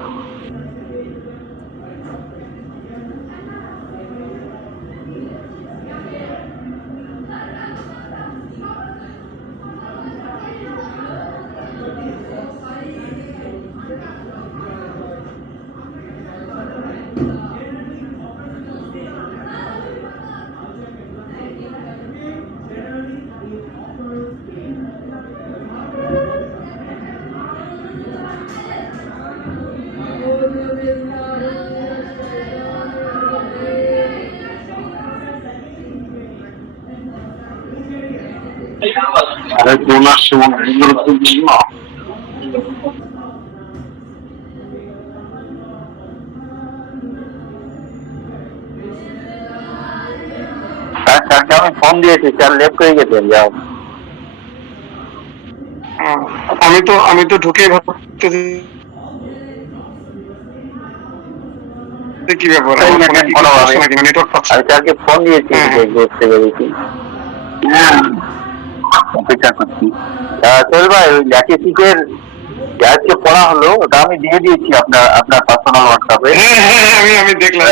আরে কোনার সময় স্যারকে আমি ফোন দিয়েছি, স্যার লেফট হয়ে গেছেন। যাও, আমি তো ঢুকে ভাবতেছি কি ব্যাপার, নেটওয়ার্ক পাচ্ছে। আমি স্যারকে ফোন দিয়েছি গ্রুপ থেকে দেখি। অপেক্ষা করছি। সোহেল ভাই, ওই ল্যাটিসিকের আজকে পড়া হলো, ওটা আমি দিয়ে দিয়েছি আপনার পার্সোনাল হোয়াটসঅ্যাপে। আমি দেখলাম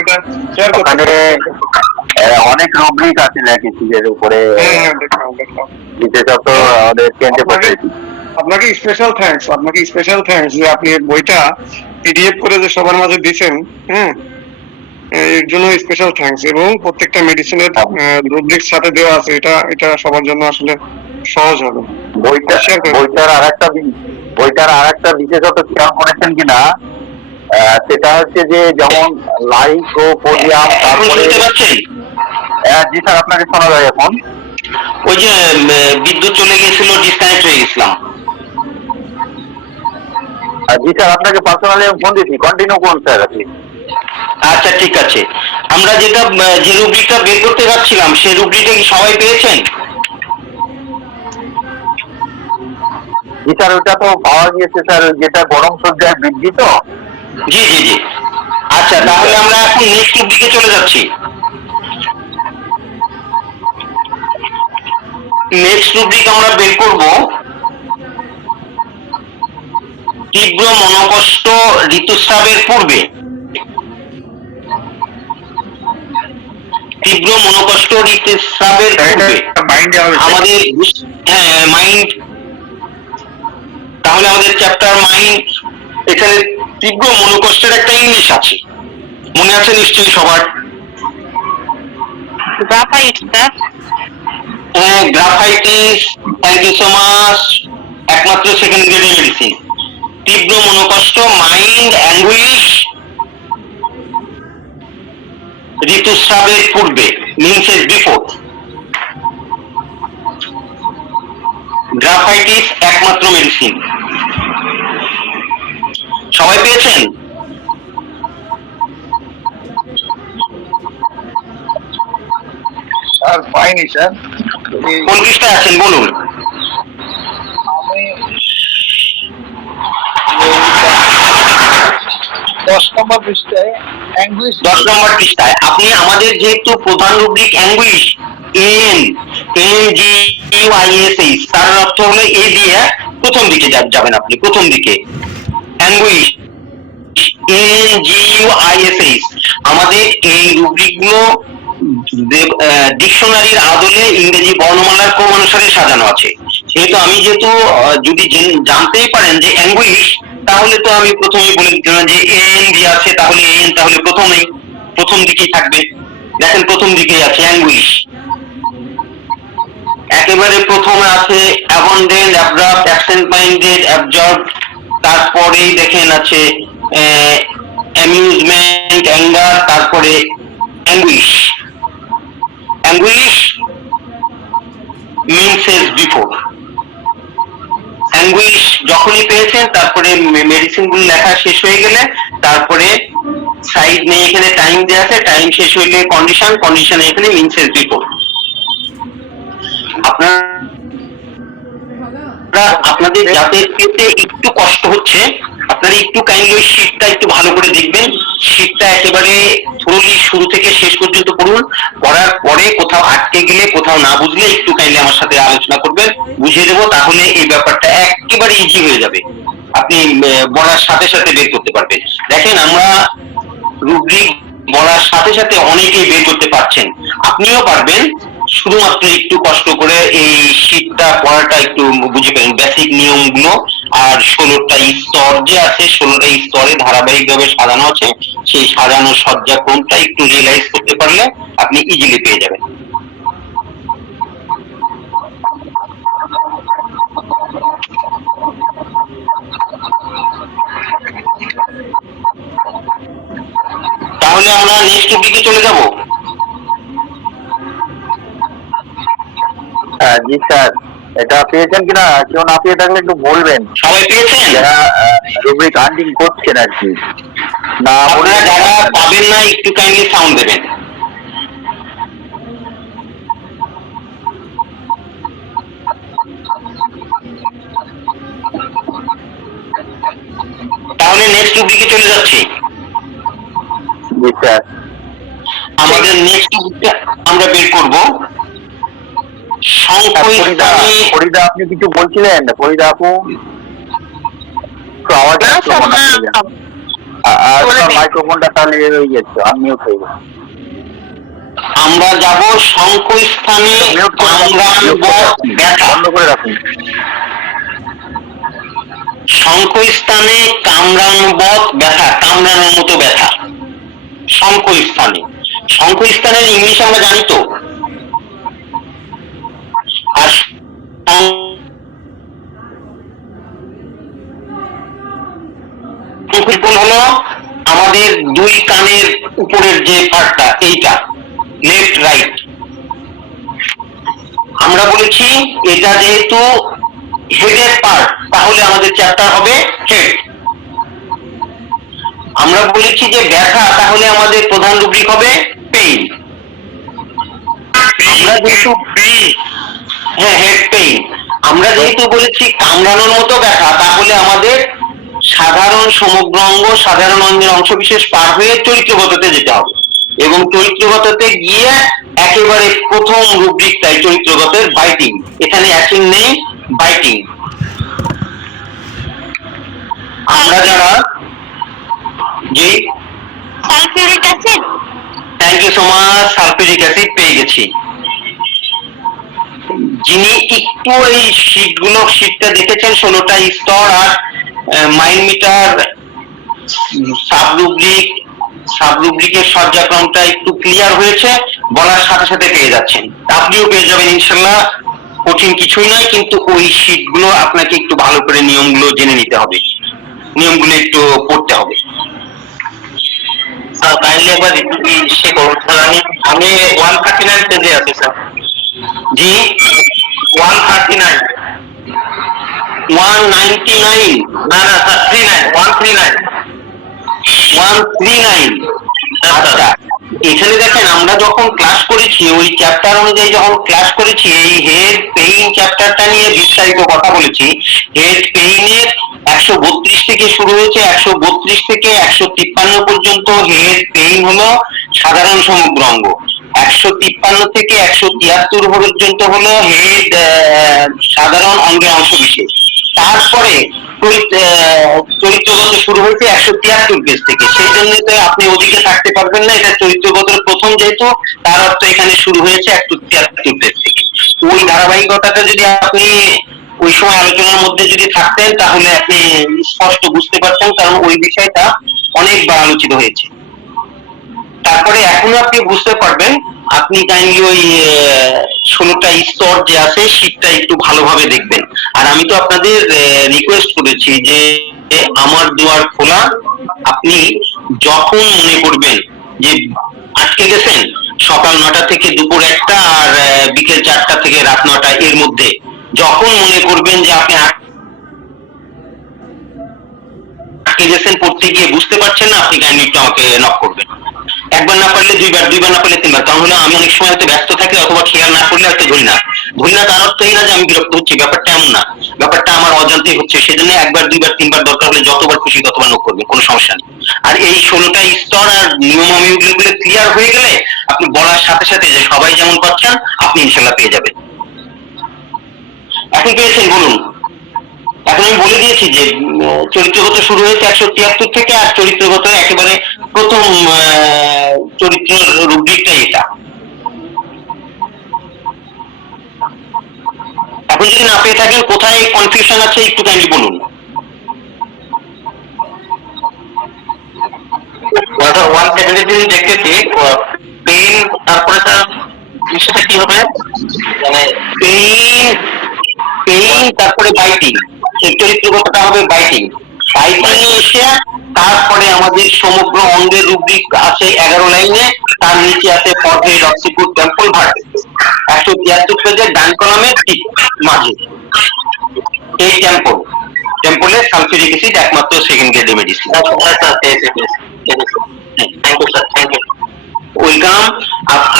এটা শেয়ার করতে। ওখানে অনেক রুব্রিক আছে ল্যাটিসিকের উপরে, বিশেষত আমাদের কেন্দ্রে পাঠিয়েছি। আপনাকে স্পেশাল থ্যাঙ্কস যে আপনি বইটা পিডিএফ করে যে সবার মাঝে দিচ্ছেন। এর জন্য স্পেশাল থ্যাঙ্কস। এবং প্রত্যেকটা মেডিসিনের রুব্রিক্স সাথে দেওয়া আছে, এটা সবার জন্য আসলে সহজ হবে। বইটার আর একটা বিশেষত খেয়াল করেছেন কিনা, সেটা হচ্ছে যে যেমন লাইকোপোডিয়াম, তারপরে জি স্যার আপনাকে শোনা যায় এখন? ওই যে বিদ্যুৎ চলে গিয়েছিল, ডিসকানেক্ট হয়ে গেছিলাম। জি স্যার, আপনাকে পার্সোনালি ফোন দিয়েছি, কন্টিনিউ করুন স্যার আপনি। আচ্ছা ঠিক আছে। আমরা যে রুব্রিকটা বের করতে যাচ্ছিলাম, সেই রুব্রিকটা কি সবাই পেয়েছেন? জি স্যার, ওটা তো পাওয়া গিয়েছে স্যার, যেটা গরম সজ্জায় বৃদ্ধি তো। জি। আচ্ছা, তাহলে আমরা এখন নেক্সট রুব্রিকে চলে যাচ্ছি। নেক্সট রুব্রিক আমরা বের করব তীব্র মনোকষ্ট ঋতুস্রাবের পূর্বে। তীব্র মনোকষ্ট ঋতুস্রাবের পূর্বে আমাদের মাইন্ড, তাহলে আমাদের চ্যাপ্টার মাইন্ড, এখানে তীব্র মনোকষ্টের একটা ইংলিশ আছে, মনে আছে নিশ্চয়ই সবার? Graphites, thank you so much, একমাত্র সেকেন্ড গ্রেডের মেডিসিন। তীব্র মনোকষ্ট, মাইন্ড অ্যাঙ্গুইশ ঋতুস্রাবের পূর্বে, মিনস বিফোর। গ্রাফাইটিস একমাত্র মেডিসিন। সবাই পেয়েছেন? স্যার পাইনি স্যার। কোন পৃষ্ঠায় আছেন বলুন? আমি 10 নম্বর পৃষ্ঠায়, 10 নম্বর পৃষ্ঠায়। আপনি আমাদের যেহেতু প্রধান রুব্রিক অ্যাঙ্গুইশ, ANGUISH, তার অর্থ হলো এ দিয়ে প্রথম দিকে যাবেন আপনি, প্রথম দিকে অ্যাঙ্গুইশ, ANGUISH। আমাদের এই রুব্রিক গুলো ডিকশনারির আদলে ইংরেজি বর্ণমালার ক্রমানুসারে সাজানো আছে। যেহেতু যদি জানতেই পারেন যে অ্যাঙ্গুইশ, তাহলে তো আমি প্রথমেই বলে দিতাম যে এন যে আছে, তাহলে প্রথম দিকেই থাকবে। দেখেন প্রথম দিকেই আছে অ্যাঙ্গুইশ, একেবারে প্রথমে আছে অ্যাবন্ডেন্ট, অ্যাব্রাপ্ট, অ্যাবসেন্ট মাইন্ডেড, অ্যাবজর্ব। তারপরেই দেখেন আছে অ্যামিউজমেন্ট, অ্যাঙ্গার, তারপরে anguish. Anguish means as before. Anguish যখনই পেয়েছেন, তারপরে মেডিসিন গুলো লেখা শেষ হয়ে গেলে তারপরে সাইড নেই, এখানে টাইম দেওয়া আছে, টাইম শেষ হইলে কন্ডিশন, কন্ডিশনে এখানে মিনসের রিপোর্ট। আপনাদের যাদের পেতে একটু কষ্ট হচ্ছে, আপনারা একটু কাইন্ডলি ওই শীটটা একটু ভালো করে দেখবেন। শীটটা একেবারে পুরোলি শুরু থেকে শেষ পর্যন্ত পড়ুন। পড়ার পরে কোথাও আটকে গেলে, কোথাও না বুঝলে একটু কাইন্ডলি আমার সাথে আলোচনা করবেন, বুঝিয়ে দেবো। তাহলে এই ব্যাপারটা একেবারে ইজি হয়ে যাবে, আপনি বলার সাথে সাথে বের করতে পারবেন। দেখেন, আমরা রুব্রিক বলার সাথে সাথে অনেকেই বের করতে পারছেন, আপনিও পারবেন। শুধুমাত্র একটু কষ্ট করে এই শীটটা পড়াটা একটু বুঝে পেলেন, বেসিক নিয়মগুলো। আর 16টা স্তর যে আছে, 16টা স্তরে ধারাবাহিক ভাবে সাজানো আছে, সেই সাজানো সজ্জাক্রমটা একটু রিয়েলাইজ করতে পারলে আপনি ইজিলি পেয়ে যাবেন। তাহলে আমরা নেক্সট টপিকে চলে যাব। জি স্যার, এটা পেয়েছেন কিনা, কেউ না পেয়ে থাকলে একটু বলবেন। সবাই পেয়েছেন? যারা রুব্রিক আনডিং করছেন আর কি, না আপনারা যারা পাবেন না একটু কাইন্ডলি সাউন্ড দেবেন। তাহলে নেক্সট টপিকে চলে যাচ্ছি। জি স্যার। আমাদের নেক্সট টপিকটা আমরা বের করব সংখ্যাস্থানে। ফরিদা, আপনি কিছু বলছিলেন? ফরিদা আপু, একটু আওয়াজ আসছে মনে হচ্ছে। আর মাইক্রোফোনটা তাহলে হয়ে যাচ্ছে, আনমিউট হয়ে গেছে। আমরা যাব সংখ্যাস্থানে ব্যথা। বন্ধ করে রাখুন। সংখ্যাস্থানে কামড়ানোবৎ ব্যথা, কামড়ানোর মতো ব্যথা। সংখ্যাস্থানে, সংখ্যাস্থানের ইংলিশ আমরা জানি তো। আর সংকল্পন হলো আমাদের দুই কানের উপরের যে পার্টটা, এইটা লেফট রাইট। আমরা বলেছি এটা যেহেতু হেডের পার্ট, তাহলে আমাদের চ্যাপ্টার হবে হেড। আমরা বলেছি যে ব্যথা, তাহলে আমাদের প্রধান রুব্রিক হবে পেইন। আমরা যেহেতু হ্যাঁ, হেড পেইন। আমরা যেহেতু বলেছি কামড়ানোর মতো ব্যথা, তাহলে আমাদের সাধারণ সমগ্র অঙ্গ, সাধারণ অঙ্গের অংশবিশেষ পার হয়ে চরিত্রগততে যেতে হবে, এবং চরিত্রগততে গিয়ে একেবারে প্রথম রুব্রিকটাই চরিত্রগতের বাইটিং। এখানে অ্যাচিং নেই, বাইটিং। আমরা যারা জি sulphuric acid, thank you so much, sulphuric acid পেয়ে গেছি। যিনি একটু এই শীটটা দেখেছেন, 16টা স্তর আর মাইন্ড মিটার সাবরুব্রিকের সজ্জাক্রমটা একটু ক্লিয়ার হয়েছে, বলার সাথে সাথে পেয়ে যাচ্ছেন। আপনিও পেয়ে যাবেন ইনশাল্লাহ, কঠিন কিছুই নয়। কিন্তু ওই শীটগুলো আপনাকে একটু ভালো করে নিয়মগুলো জেনে নিতে হবে, নিয়মগুলো একটু পড়তে হবে। কাইন্ডলি একবার সে করুন স্যার। আমি 139 পেজে আছি স্যার। জি 139, 199 না না স্যার, 139। আচ্ছা, এখানে দেখেন, আমরা যখন ক্লাস করেছি ওই চ্যাপ্টার অনুযায়ী, যখন ক্লাস করেছি এই হেড পেইন চ্যাপ্টারটা নিয়ে বিস্তারিত কথা বলেছি। হেড পেইনের 132 থেকে শুরু হয়েছে, 132 থেকে 153 পর্যন্ত হেড পেইন হলো সাধারণ সমগ্র অঙ্গ। 153 থেকে 173 পর্যন্ত হলো হেড সাধারণ অঙ্গের অংশবিশেষ। তারপরে চরিত্রগত শুরু হয়েছে 173 পেজ থেকে। সেই জন্য তো আপনি ওদিকে থাকতে পারবেন না, এটা চরিত্রগতের প্রথম যেহেতু, তার অর্থ এখানে শুরু হয়েছে 173 পেজ থেকে। ওই ধারাবাহিকতাটা যদি আপনি ওই সময় আলোচনার মধ্যে যদি থাকতেন, তাহলে আপনি স্পষ্ট বুঝতে পারতেন, কারণ ওই বিষয়টা অনেকবার আলোচিত হয়েছে। তারপরে এখনো আপনি বুঝতে পারবেন। আপনি কাইন্ডলি ওই 16টা স্তর যে আছে, শীটটা একটু ভালোভাবে দেখবেন। আর আমি তো আপনাদের রিকোয়েস্ট করেছি যে আমার দুয়ার খোলা, আপনি যখন মনে করবেন যে আটকে গেছেন, সকাল 9টা থেকে দুপুর 1টা আর বিকেল 4টা থেকে রাত 9টা এর মধ্যে, যখন মনে করবেন যে আপনি আটকে আটকে গেছেন পড়তে গিয়ে বুঝতে পারছেন না, আপনি কাইন্ডলি একটু আমাকে নক করবেন। একবার না পারলে দুইবার, দুইবার না পারলে তিনবার। কারণ হলো আমি অনেক সময় হয়তো ব্যস্ত থাকি অথবা খেয়াল না করলে হয়তো ধরি না। ধরি না তার অর্থ এই না যে আমি বিরক্ত হচ্ছি, ব্যাপারটা এমন না, ব্যাপারটা আমার অজান্তেই হচ্ছে। সেজন্য একবার দুইবার তিনবার দরকার হলে যতবার খুশি ততবার নক করবেন, কোনো সমস্যা নেই। আর এই 16টা স্তর আর নিয়মাবলীগুলো ক্লিয়ার হয়ে গেলে আপনি বলার সাথে সাথে যে সবাই যেমন পাচ্ছেন আপনি ইনশাল্লাহ পেয়ে যাবেন। এখন পেয়েছেন বলুন। এখন আমি বলে দিয়েছি যে চরিত্রগত শুরু হয়েছে 173 থেকে, আর চরিত্রগত একেবারে প্রথম চরিত্র রুব্রিকটা এটা। এখন যদি না পেয়ে থাকেন, কোথায় কনফিউশন আছে একটু কাইন্ডলি বলুন। 173 দেখতেছি পেইন, তারপরে তার বিষয়টা কি হবে মানে পেইন, পেইন তারপরে বাইটিং, চরিত্রগতটা হবে বাইটিং। বাইটিং এসে তারপরে আমাদের সমগ্র অঙ্গের রুব্রিক আছে 11 লাইনে, তার নিচে আছে ফরহেড, অক্সিপুট, টেম্পল, ভার্টেক্স। 173 পেজের ডান কলামের ঠিক মাঝে এই টেম্পল, টেম্পলের সালফিউরিক অ্যাসিড একমাত্র সেকেন্ড গ্রেডের medicine. Thank you sir, thank you. Welcome.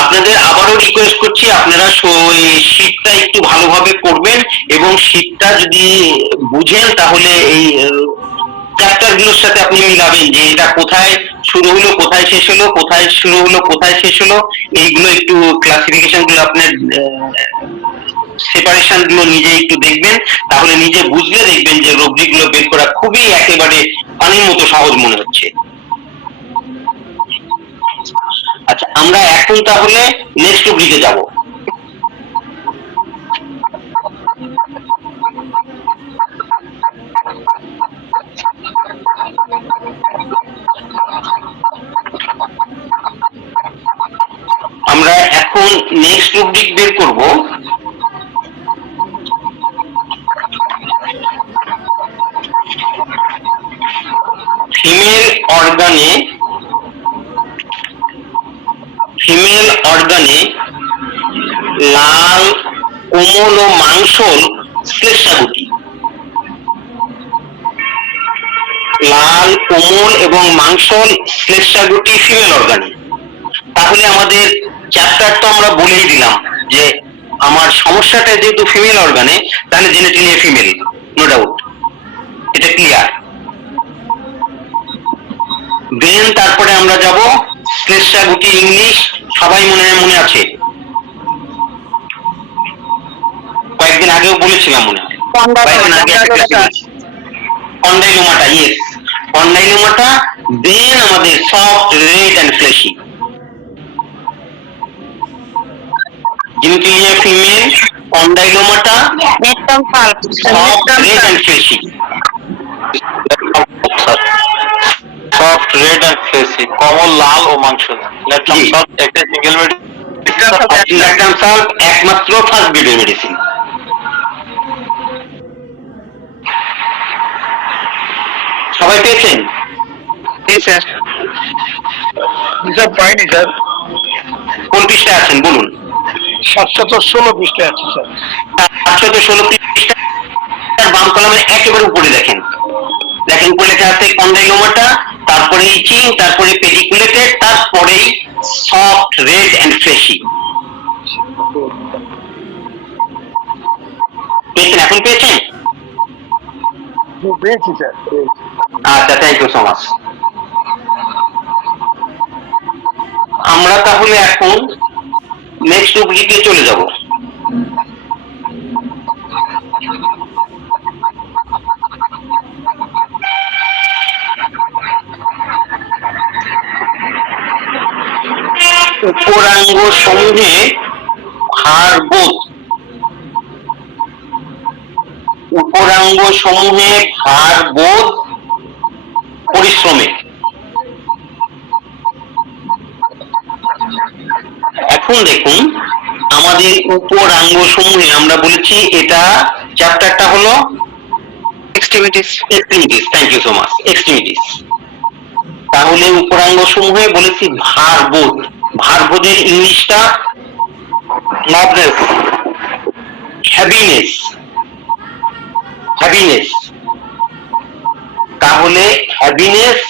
আপনাদের আবারও রিকোয়েস্ট করছি আপনারা শীটটা একটু ভালোভাবে করবেন, এবং শীটটা যদি বুঝেন তাহলে এই চ্যাপ্টার গুলোর সাথে আপনি মিলাবেন যে এটা কোথায় শুরু হলো, কোথায় শেষ হলো, কোথায় শুরু হলো, কোথায় শেষ হলো। এইগুলো একটু ক্লাসিফিকেশন গুলো আপনার সেপারেশন গুলো নিজে একটু দেখবেন, তাহলে নিজে বুঝলে দেখবেন যে রুব্রিক গুলো বের করা খুবই একেবারে পানির মতো সহজ মনে হচ্ছে। আচ্ছা, আমরা এখন তাহলে নেক্সট রুব্রিকে যাব। আমরা এখন নেক্সট রুব্রিক বের করব ফিমেল অর্গানে, ফিমেল অর্গানে লাল, কোমল ও মাংসল শ্লেষ্মাগুটি। লাল, কোমল এবং মাংসল শ্লেষ্মাগুটি ফিমেল অর্গানে। তাহলে আমাদের চ্যাপ্টার তো আমরা বলেই দিলাম যে আমার সমস্যাটা যেহেতু ফিমেল অর্গানে, তাহলে জেনেটিক্যালি ফিমেল, নো ডাউট, এটা ক্লিয়ার। দেন তারপরে আমরা যাব শ্লেষ্মাগুটি ইংলিশ, সবাই মনে আছে, কয়েকদিন আগেও বলেছিলাম মনে হয়, কয়েকদিন আগে কন্ডাইলোমাটা, ইয়েস কন্ডাইলোমাটা। দেন আমাদের soft, red and fleshy, genetically female, condylomata, soft, red and fleshy. Soft, red and fleshy, কমল, লাল ও মাংস। ল্যাট্রাম সল্ট একটা সিঙ্গেল মেডিসিন, ল্যাট্রাম সল্ট একমাত্র ফার্স্ট গ্রেডের মেডিসিন। সবাই পেয়েছেন? স্যার পাইনি স্যার। কোন পৃষ্ঠায় আছেন বলুন? 716 পৃষ্ঠায় আছে স্যার। 716 পৃষ্ঠা বাম কলামের একেবারে উপরে দেখেন, দেখেন উপরে লেখা আছে কন্ডাইলোমাটা, তারপরে ইচিং, তারপরে পেডিকুলেটেড, তারপরেই সফট, রেড অ্যান্ড ফ্লেশি। পেয়েছেন? এখন পেয়েছেন? পেয়েছি স্যার। আচ্ছা, থ্যাংক ইউ সো মাচ। আমরা তাহলে এখন নেক্সট রুব্রিকে চলে যাব। উপরাঙ্গ সমূহে ভারবোধ, উপরাঙ্গ সমূহে ভারবোধ পরিশ্রমে। এখন দেখুন আমাদের উপরাঙ্গ সমূহে আমরা বলেছি এটা চ্যাপ্টারটা হলো extremities. Extremities, thank you so much, extremities. তাহলে উপরাঙ্গ সমূহে বলেছি ভারবোধ, ভারবোধের ইংলিশটা নবনেস, হ্যাভিনেস, হ্যাভিনেস। তাহলে হ্যাভিনেস,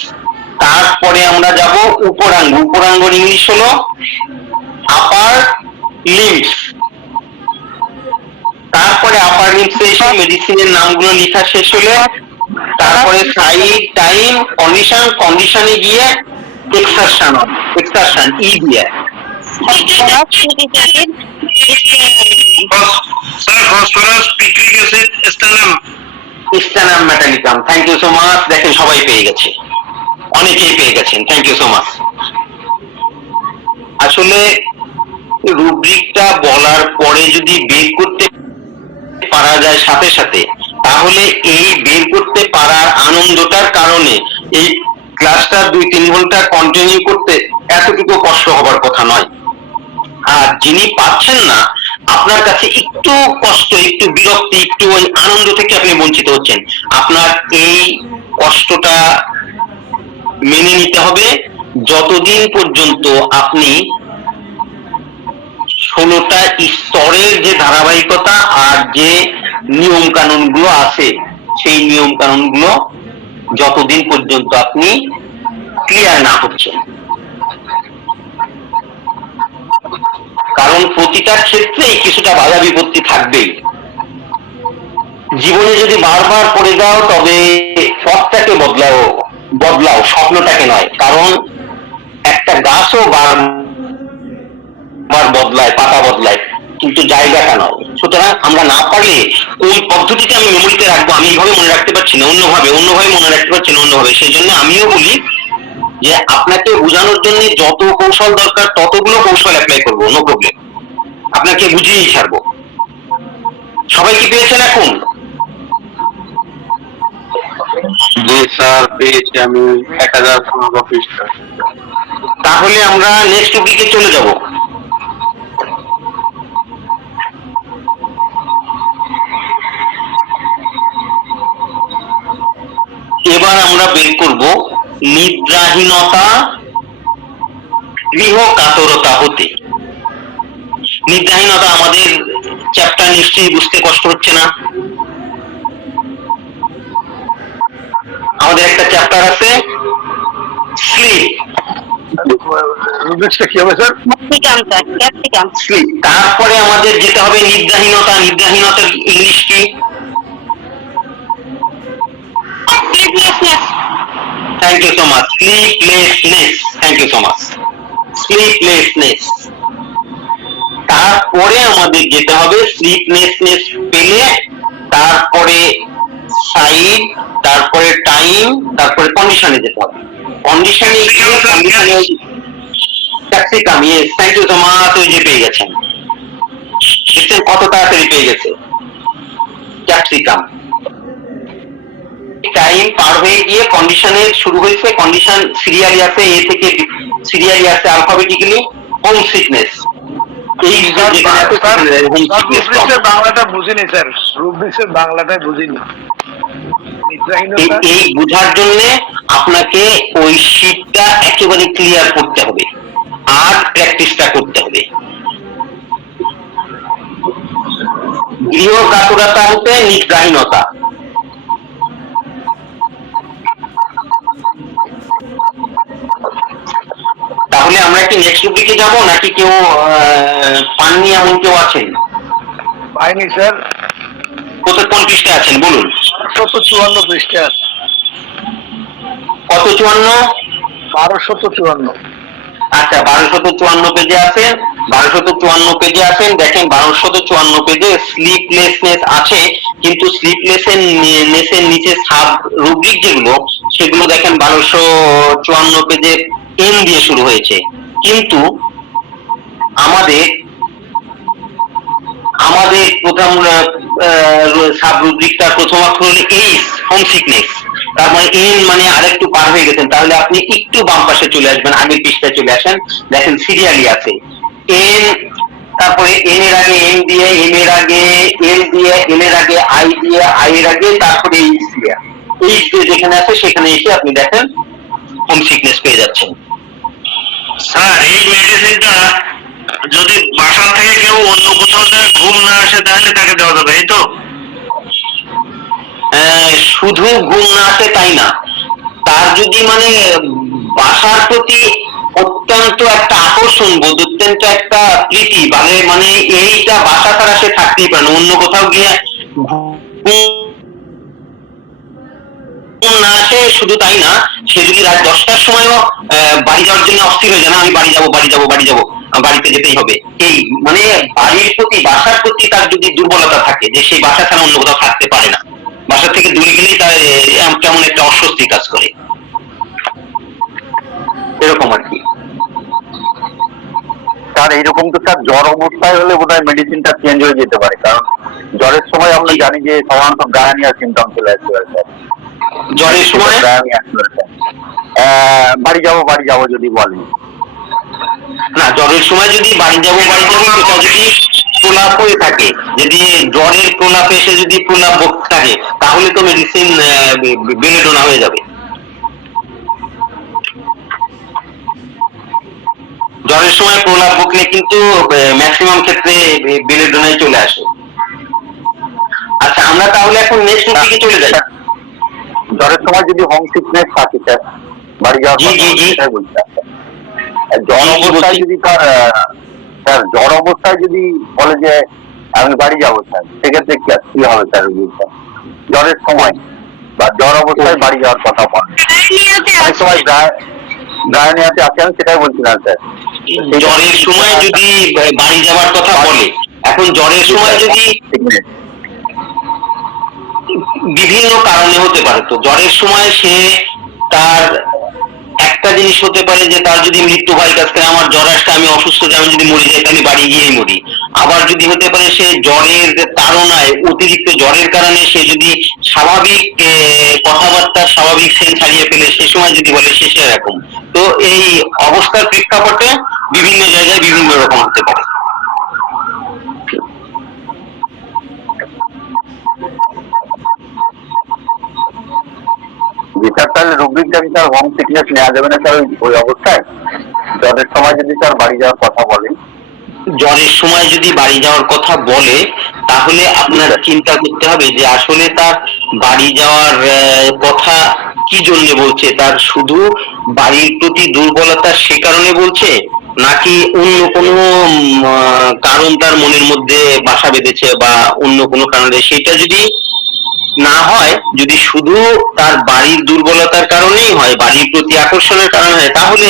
তারপরে আমরা যাব উপরাঙ্গ। উপরাঙ্গর ইংলিশ হলো আপার লিম্বস। তারপরে আপার লিম্বসে এসে মেডিসিনের নামগুলো লেখা শেষ হলে তারপরে সাইড, টাইম, কন্ডিশন, কন্ডিশনে গিয়ে এক্সারশন, এক্সারশন ই দিয়ে। Sir phosphorus, picric acid, stannum. Stannum metallicum. Thank you so much. দেখেন সবাই পেয়ে গেছে, অনেকেই পেয়ে গেছেন। Thank you so much. আসলে রুব্রিকটা বলার পরে যদি বের করতে পারা যায় সাথে সাথে, তাহলে এই বের করতে পারার আনন্দটার কারণে এই ক্লাসটা 2-3 ঘন্টা কন্টিনিউ করতে এতটুকু কষ্ট হবার কথা নয়। আর যিনি পাচ্ছেন না, আপনার কাছে একটু কষ্ট, একটু বিরক্তি, একটু ওই আনন্দ থেকে আপনি বঞ্চিত হচ্ছেন। আপনার এই কষ্টটা মেনে নিতে হবে যতদিন পর্যন্ত আপনি 16টা স্তরের যে ধারাবাহিকতা আর যে নিয়ম কানুন গুলো আছে, সেই নিয়ম কানুন গুলো যতদিন পর্যন্ত আপনি ক্লিয়ার না হচ্ছেন। কারণ প্রতিটা ক্ষেত্রেই কিছুটা বাধা বিপত্তি থাকবেই। জীবনে যদি বারবার পড়ে যাও, তবে পথটাকে বদলাও, স্বপ্নটাকে নয়। কারণ একটা গাছও বারবার বদলায়, পাতা বদলায়, কিন্তু জায়গাটা নয়। সুতরাং আমরা না পারলে ওই পদ্ধতিটা আমি মেমোরিতে রাখবো, আমি এইভাবে মনে রাখতে পারছি না, অন্যভাবে মনে রাখতে পারছি না, অন্যভাবে। সেই জন্য আমিও বলি যে আপনাকে বোঝানোর জন্য যত কৌশল দরকার ততগুলো কৌশল অ্যাপ্লাই করবো, নো প্রবলেম। আপনাকে বুঝিয়েই ছাড়বো। সবাই কি পেয়েছেন এখন? জি স্যার, পেয়েছি আমি 1015 পৃষ্ঠা। তাহলে আমরা নেক্সট টপিকে চলে যাব। এবার আমরা বের করব নিদ্রাহীনতা গৃহ কাতরতা হতে। নিদ্রাহীনতা আমাদের চ্যাপ্টার নিশ্চয়ই বুঝতে কষ্ট হচ্ছে না। আমাদের একটা চ্যাপ্টার আছে স্লিপ। রুব্রিক্সটা কি হবে স্যার? স্লিপ। তারপরে আমাদের যেতে হবে নিদ্রাহীনতা। নিদ্রাহীনতার ইংলিশ কি? Thank you so much. Sleeplessness. Thank you so much. Sleeplessness. তারপরে আমাদের যেতে হবে স্লিপলেসনেস পেলে তারপরে সাইড, তারপরে টাইম, তারপরে কন্ডিশনে যেতে হবে। কন্ডিশনে গিয়ে কন্ডিশনে capsicum. Yes, thank you so much. ওই যে পেয়ে গেছেন, দেখছেন কত তাড়াতাড়ি পেয়ে গেছে। ক্যাপসিকাম। টাইম পার হয়ে গিয়ে কন্ডিশনে শুরু হয়েছে। কন্ডিশন সিরিয়ালি আছে, এ থেকে সিরিয়ালি আছে আলফাবেটিক্যালি। Home sickness. এই যেখানে আছে হোম সিকনেস। বাংলাটা বুঝিনি স্যার, রুব্রিক্সের বাংলাটাই বুঝিনি। এই বুঝার জন্য আপনাকে ওই শীটটা একেবারে ক্লিয়ার করতে হবে আর প্র্যাকটিসটা করতে হবে। গৃহ কাতরতা হতে নিদ্রাহীনতা। তাহলে আমরা কি নেক্সট টপিকে যাব নাকি কেউ পাননি এমন কেউ আছেন? পাইনি স্যার। কোন পৃষ্ঠে আছেন বলুন? 1254 পৃষ্ঠে আছে। কত 54? 1254। আচ্ছা, 1254 পেজে আছেন। 1254 পেজে আছেন। দেখেন 1254 পেজে স্লিপলেসনেস আছে, কিন্তু স্লিপলেসের নিচে সাব রুব্রিক যেগুলো, সেগুলো দেখেন 1254 পেজে এন দিয়ে শুরু হয়েছে। কিন্তু আমাদের প্রথম সাব রুব্রিকটা প্রথম অক্ষর হলো এইচ, হোম সিকনেস। তার মানে এন মানে আরেকটু পার হয়ে গেছেন। তাহলে আপনি একটু বাম পাশে চলে আসবেন, আগের পৃষ্ঠায় চলে আসেন। দেখেন সিরিয়ালি আছে এন, তারপরে এন এর আগে এন দিয়ে, এম এর আগে এল দিয়ে, এল এর আগে আই দিয়ে, আই এর আগে তারপরে এইচ দিয়ে। এইচ দিয়ে যেখানে আছে সেখানে এসে আপনি দেখেন হোম সিকনেস পেয়ে যাচ্ছেন। স্যার এই মেডিসিনটা যদি বাসা থেকে কেউ অন্য কোথাও থেকে ঘুম না আসে তাহলে তাকে দেওয়া যাবে, এই তো? শুধু ঘুম না আসে তাই না, তার যদি মানে বাসার প্রতি অত্যন্ত একটা আকর্ষণ বোধ, অত্যন্ত একটা প্রীতি, মানে মানে এইটা বাসা ছাড়া সে থাকতেই পারে না, অন্য কোথাও গিয়ে না আসে। শুধু তাই না, সে যদি রাত 10টার সময়ও বাড়ি যাওয়ার জন্য অস্থির হয়ে যায়, না আমি বাড়ি যাবো বাড়ি যাবো বাড়ি যাবো, বাড়িতে যেতেই হবে, এই মানে বাড়ির প্রতি বাসার প্রতি তার যদি দুর্বলতা থাকে যে সেই বাসা ছাড়া অন্য কোথাও থাকতে পারে না, বাসা থেকে দূরে গেলেই তার কেমন একটা অস্বস্তি কাজ করে, এরকম আর কি। স্যার এইরকম তো স্যার জ্বর অবস্থায় হলে বোধহয় মেডিসিনটা চেঞ্জ হয়ে যেতে পারে, কারণ জ্বরের সময় আমরা জানি যে সাধারণত ডায়রিয়া সিমটম চলে আসতে পারে স্যার। জ্বরের সময় বাড়ি যাবো যদি বলেন, না, জ্বরের সময় যদি বাড়ি যাবো সেটা যদি প্রলাপ হয়ে থাকে, যদি জ্বরের প্রলাপ এসে যদি প্রলাপ বকতে থাকে, তাহলে তো মেডিসিন বেলেডোনা হয়ে যাবে। জ্বরের সময় প্রলাপ বকলে কিন্তু ম্যাক্সিমাম ক্ষেত্রে বেলেডোনায় চলে আসে। আচ্ছা, আমরা তাহলে এখন নেক্সট টপিকে চলে যাই। জ্বরের সময় যদি হোম সিকনেস থাকে স্যার, বাড়ি যাওয়ার কথাই বলছি। জ্বর অবস্থায় যদি স্যার জ্বর অবস্থায় যদি বলে যে আমি বাড়ি যাবো স্যার, সেক্ষেত্রে কি হবে স্যার? জ্বরের সময় বা জ্বর অবস্থায় বাড়ি যাওয়ার কথা বলে, অনেক সময় ডায়রিয়াতে আছে, আমি সেটাই বলছিলাম স্যার। জ্বরের সময় যদি বাড়ি যাওয়ার কথা বলে, এখন জ্বরের সময় যদি বিভিন্ন কারণে হতে পারে, তো জ্বরের সময় সে তার একটা জিনিস হতে পারে যে তার যদি মৃত্যু হয়, কাছ থেকে আমার জ্বর আসছে, আমি অসুস্থ, আমি যদি মরে যাই তাহলে বাড়ি গিয়েই মরি। আবার যদি হতে পারে সে জ্বরের তাড়নায়, অতিরিক্ত জ্বরের কারণে সে যদি স্বাভাবিক কথাবার্তা, স্বাভাবিক সেন্স হারিয়ে ফেলে, সে সময় যদি বলে সে সেরকম। তো এই অবস্থার প্রেক্ষাপটে বিভিন্ন জায়গায় বিভিন্ন রকম হতে পারে। স্যার তাহলে রুব্রিকটা কি স্যার হোম সিকনেস নেওয়া যাবে না স্যার ওই অবস্থায়? জ্বরের সময় যদি স্যার বাড়ি যাওয়ার কথা বলে, জ্বরের সময় যদি বাড়ি যাওয়ার কথা বলে, তাহলে আপনার চিন্তা করতে হবে যে আসলে তার বাড়ি যাওয়ার কথা কি জন্য বলছে, তার শুধু বাড়ির প্রতি দুর্বলতা সে কারণে বলছে, নাকি অন্য কোনো কারণ তার মনের মধ্যে বাসা বেঁধেছে বা অন্য কোনো কারণে। সেটা যদি না হয়, যদি শুধু তার বাড়ির দুর্বলতার কারণেই হয়, বাড়ির প্রতি আকর্ষণের কারণে হয়, তাহলে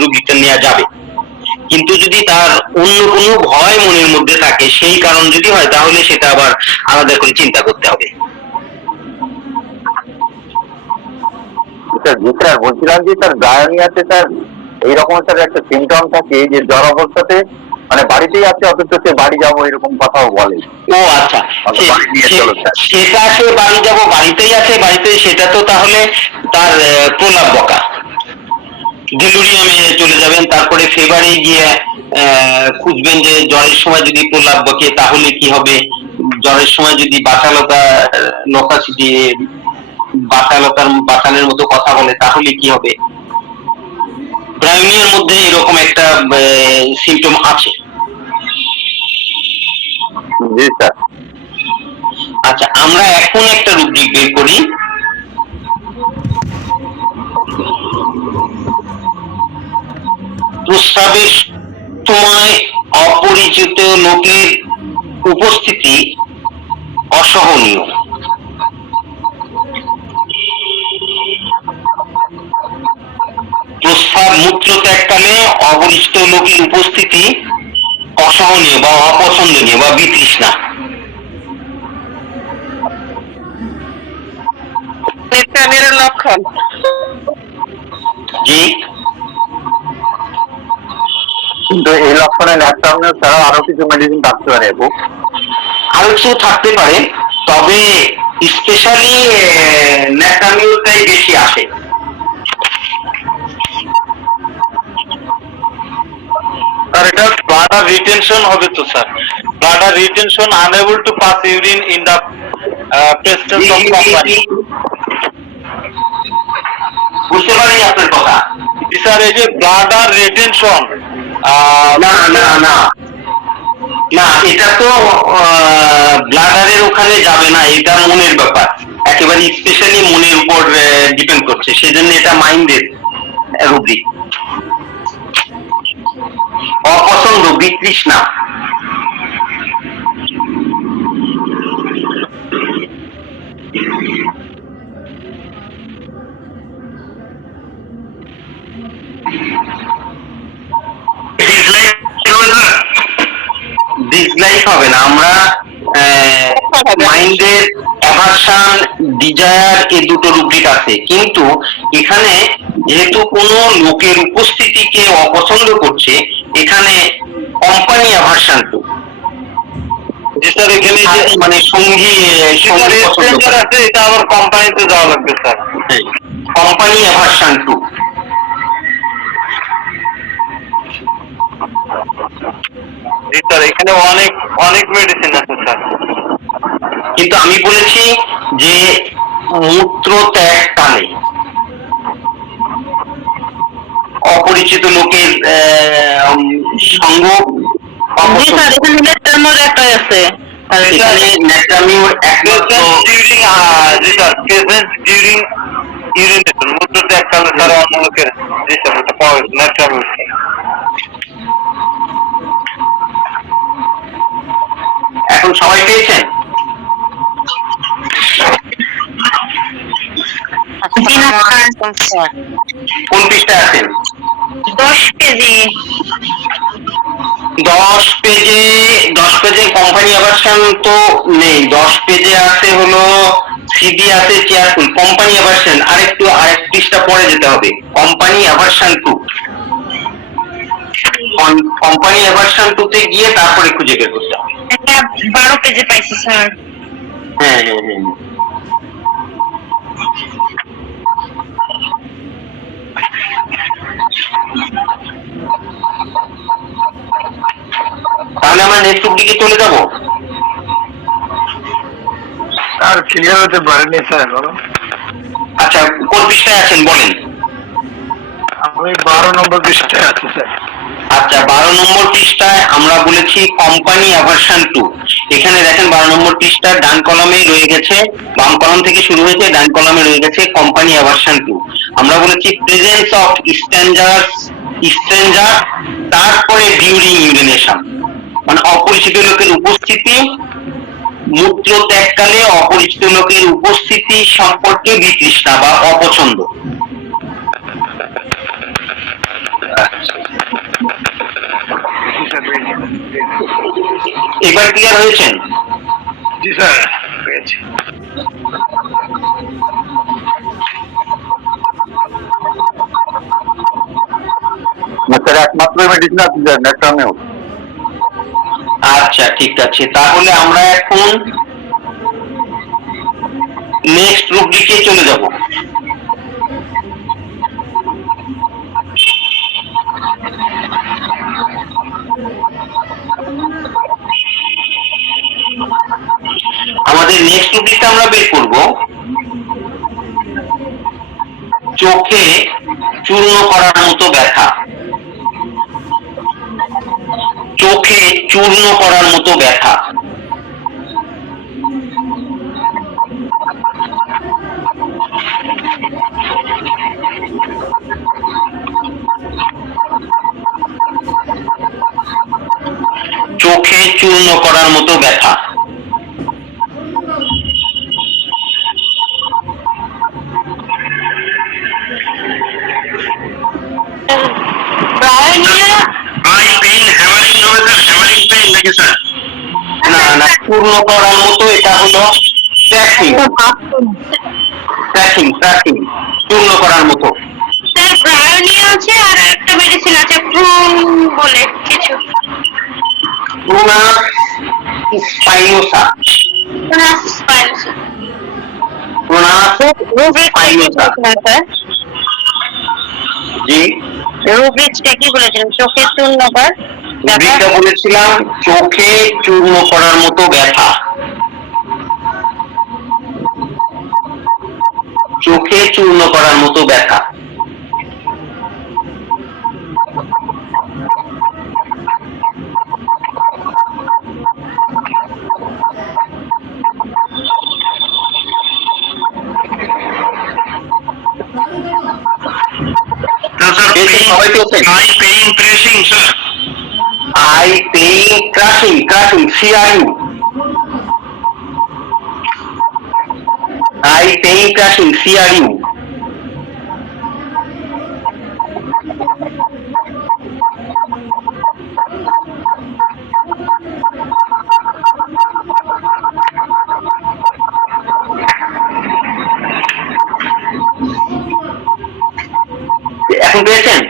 রোগীটা নেওয়া যাবে। কিন্তু যদি তার অন্য কোনো ভয় মনের মধ্যে থাকে, সেই কারণ যদি হয়, তাহলে সেটা আবার আলাদা করে চিন্তা করতে হবে। স্যার বলছিলাম যে স্যার ডায়রিয়াতে স্যার এইরকম স্যার একটা সিমটম থাকে যে জ্বর অবস্থাতে মানে বাড়িতেই আছে, অথচ সে বাড়ি যাবো এরকম কথাও বলে। ও আচ্ছা, সেটা সে বাড়ি যাবো বাড়িতেই আছে, বাড়িতে, সেটা তো তাহলে তার প্রলাপ বকা, ডেলুরিয়ামে চলে যাবেন, তারপরে ফেভারে গিয়ে খুঁজবেন যে জ্বরের সময় যদি প্রলাপ বকে তাহলে কি হবে, জ্বরের সময় যদি বাচালতা দিয়ে বাচালের মতো কথা বলে তাহলে কি হবে। ব্রাউনিয়ার মধ্যে এরকম একটা সিমটম আছে। জি স্যার। আচ্ছা, আমরা এখন একটা রুব্রিক বের করি। প্রস্রাবের সময় অপরিচিত লোকের উপস্থিতি অসহনীয়। প্রস্রাব মূত্রত্যাগকালে অপরিচিত লোকের উপস্থিতি অসহনীয় বা অপছন্দনীয় বা বিতৃষ্ণা। লক্ষণ। জি, কিন্তু এই লক্ষণে ন্যাপটামিন ছাড়াও আরো কিছু মেডিসিন থাকতে পারে, আরো কিছু থাকতে পারে, তবে স্পেশালি ন্যাপটামিনটাই বেশি আসে। স্যার এটা ব্লাডার রিটেনশন হবে তো sir, bladder retention unable to pass urine in the presence of company. বুঝতে পারি আপনার কথা। স্যার এই যে ব্লাডার রিটেনশন, না না না না, এটা তো ব্লাডারের ওখানে যাবে না, এটা মনের ব্যাপার। একেবারে স্পেশালি মনের উপর ডিপেন্ড করছে, সেজন্য এটা মাইন্ডের রুব্রিক। অপছন্দ, বিতৃষ্ণা, ডিসলাইক হবে না। আমরা মাইন্ডের অ্যাভারশন, ডিজায়ার, এই দুটো রুব্রিক আছে, কিন্তু এখানে যেহেতু কোনো লোকের উপস্থিতিকে অপছন্দ করছে, এখানে company aversion to. G sir, এখানে যে মানে সঙ্গী পছন্দ করে। আছে, এটা আবার কোম্পানিতে যাওয়া লাগবে sir. Company aversion to. G sir, এখানে অনেক অনেক মেডিসিন আছে স্যার। কিন্তু আমি বলেছি যে মূত্র ত্যাগ কালে অপরিচিত লোকের সঙ্গ, জি স্যার, এখানে নেটটার একটা আছে। আর এখানে ন্যাট্রামিওর একমাত্র ডিউরিং জি স্যার, প্রেজেন্স ডিউরিং ইউরিনেশন, মূত্র ত্যাগ কালে স্যার অন্য লোকের। জি স্যার, এটা পাওয়া গেছে ন্যাট্রামিওর। এখন সবাই পেয়েছেন? কোন পৃষ্ঠায় আছেন? 10 কেজি। 10 পেজে কোম্পানি অ্যাভারশন তো নেই। 10 পেজে আছে হলো সিডি আছে, চেয়ারফুল। কোম্পানি অ্যাভারশন আরেক পৃষ্ঠা পরে যেতে হবে। Company aversion to, company aversion to তে গিয়ে তারপরে খুঁজে বের করতে হবে। এটা 12 পেজে পাইছি স্যার। হ্যাঁ হ্যাঁ হ্যাঁ। তাহলে আমরা নেক্সট দিকে চলে যাব। আর ক্লিয়ার হতে পারেনি স্যার। আচ্ছা, কোন পৃষ্ঠায় আছেন বলেন? আমি 12 নম্বর পৃষ্ঠায় আছি স্যার। আচ্ছা, 12 নম্বর পৃষ্ঠায় আমরা বলেছি কোম্পানি অ্যাভারশন টু। এখানে দেখেন 12 নম্বর পৃষ্ঠার ডান কলামে রয়ে গেছে, বাম কলাম থেকে শুরু হয়েছে, ডান কলামে রয়ে গেছে কোম্পানি অ্যাভারশন টু। আমরা বলেছি প্রেজেন্স অফ স্ট্রেঞ্জার, তারপরে ডিউরিং ইউরিনেশন, মানে অপরিচিত লোকের উপস্থিতি, মূত্র ত্যাগকালে অপরিচিত লোকের উপস্থিতি সম্পর্কে বিতৃষ্ণা বা অপছন্দ। এবার ক্লিয়ার হয়েছেন? জি স্যার, পেয়েছি। স্যার একমাত্র মেডিসিন আছে স্যার ন্যাট্রামিওর। আচ্ছা ঠিক আছে, তাহলে আমরা এখন নেক্সট রুব্রিকে চলে যাব। আমাদের নেক্সট রুব্রিকটা আমরা বের করব চোখে চূর্ণ করার মতো ব্যথা। চোখে চূর্ণ করার মতো ব্যথা। চোখে চূর্ণ করার মতো ব্যথা। না না, চূর্ণ করার মতো, এটা হলো চূর্ণ করার মতো। স্যার ব্রায়োনিয়া আছে, আর একটা মেডিসিন আছে প্রুন বলে কিছু। প্রুনাস স্পাইনোসা। জি, রুব্রিক্সটা কি বলেছিলেন? চোখে চূর্ণ কর রুব্রিকটা বলেছিলাম চোখে চূর্ণ করার মতো ব্যথা। চোখে চূর্ণ করার মতো ব্যথা। সবাই পেয়েছেন? I paying pressing, sir. I paying crushing, CRU. I paying crushing, CRU. এখন পেয়েছেন?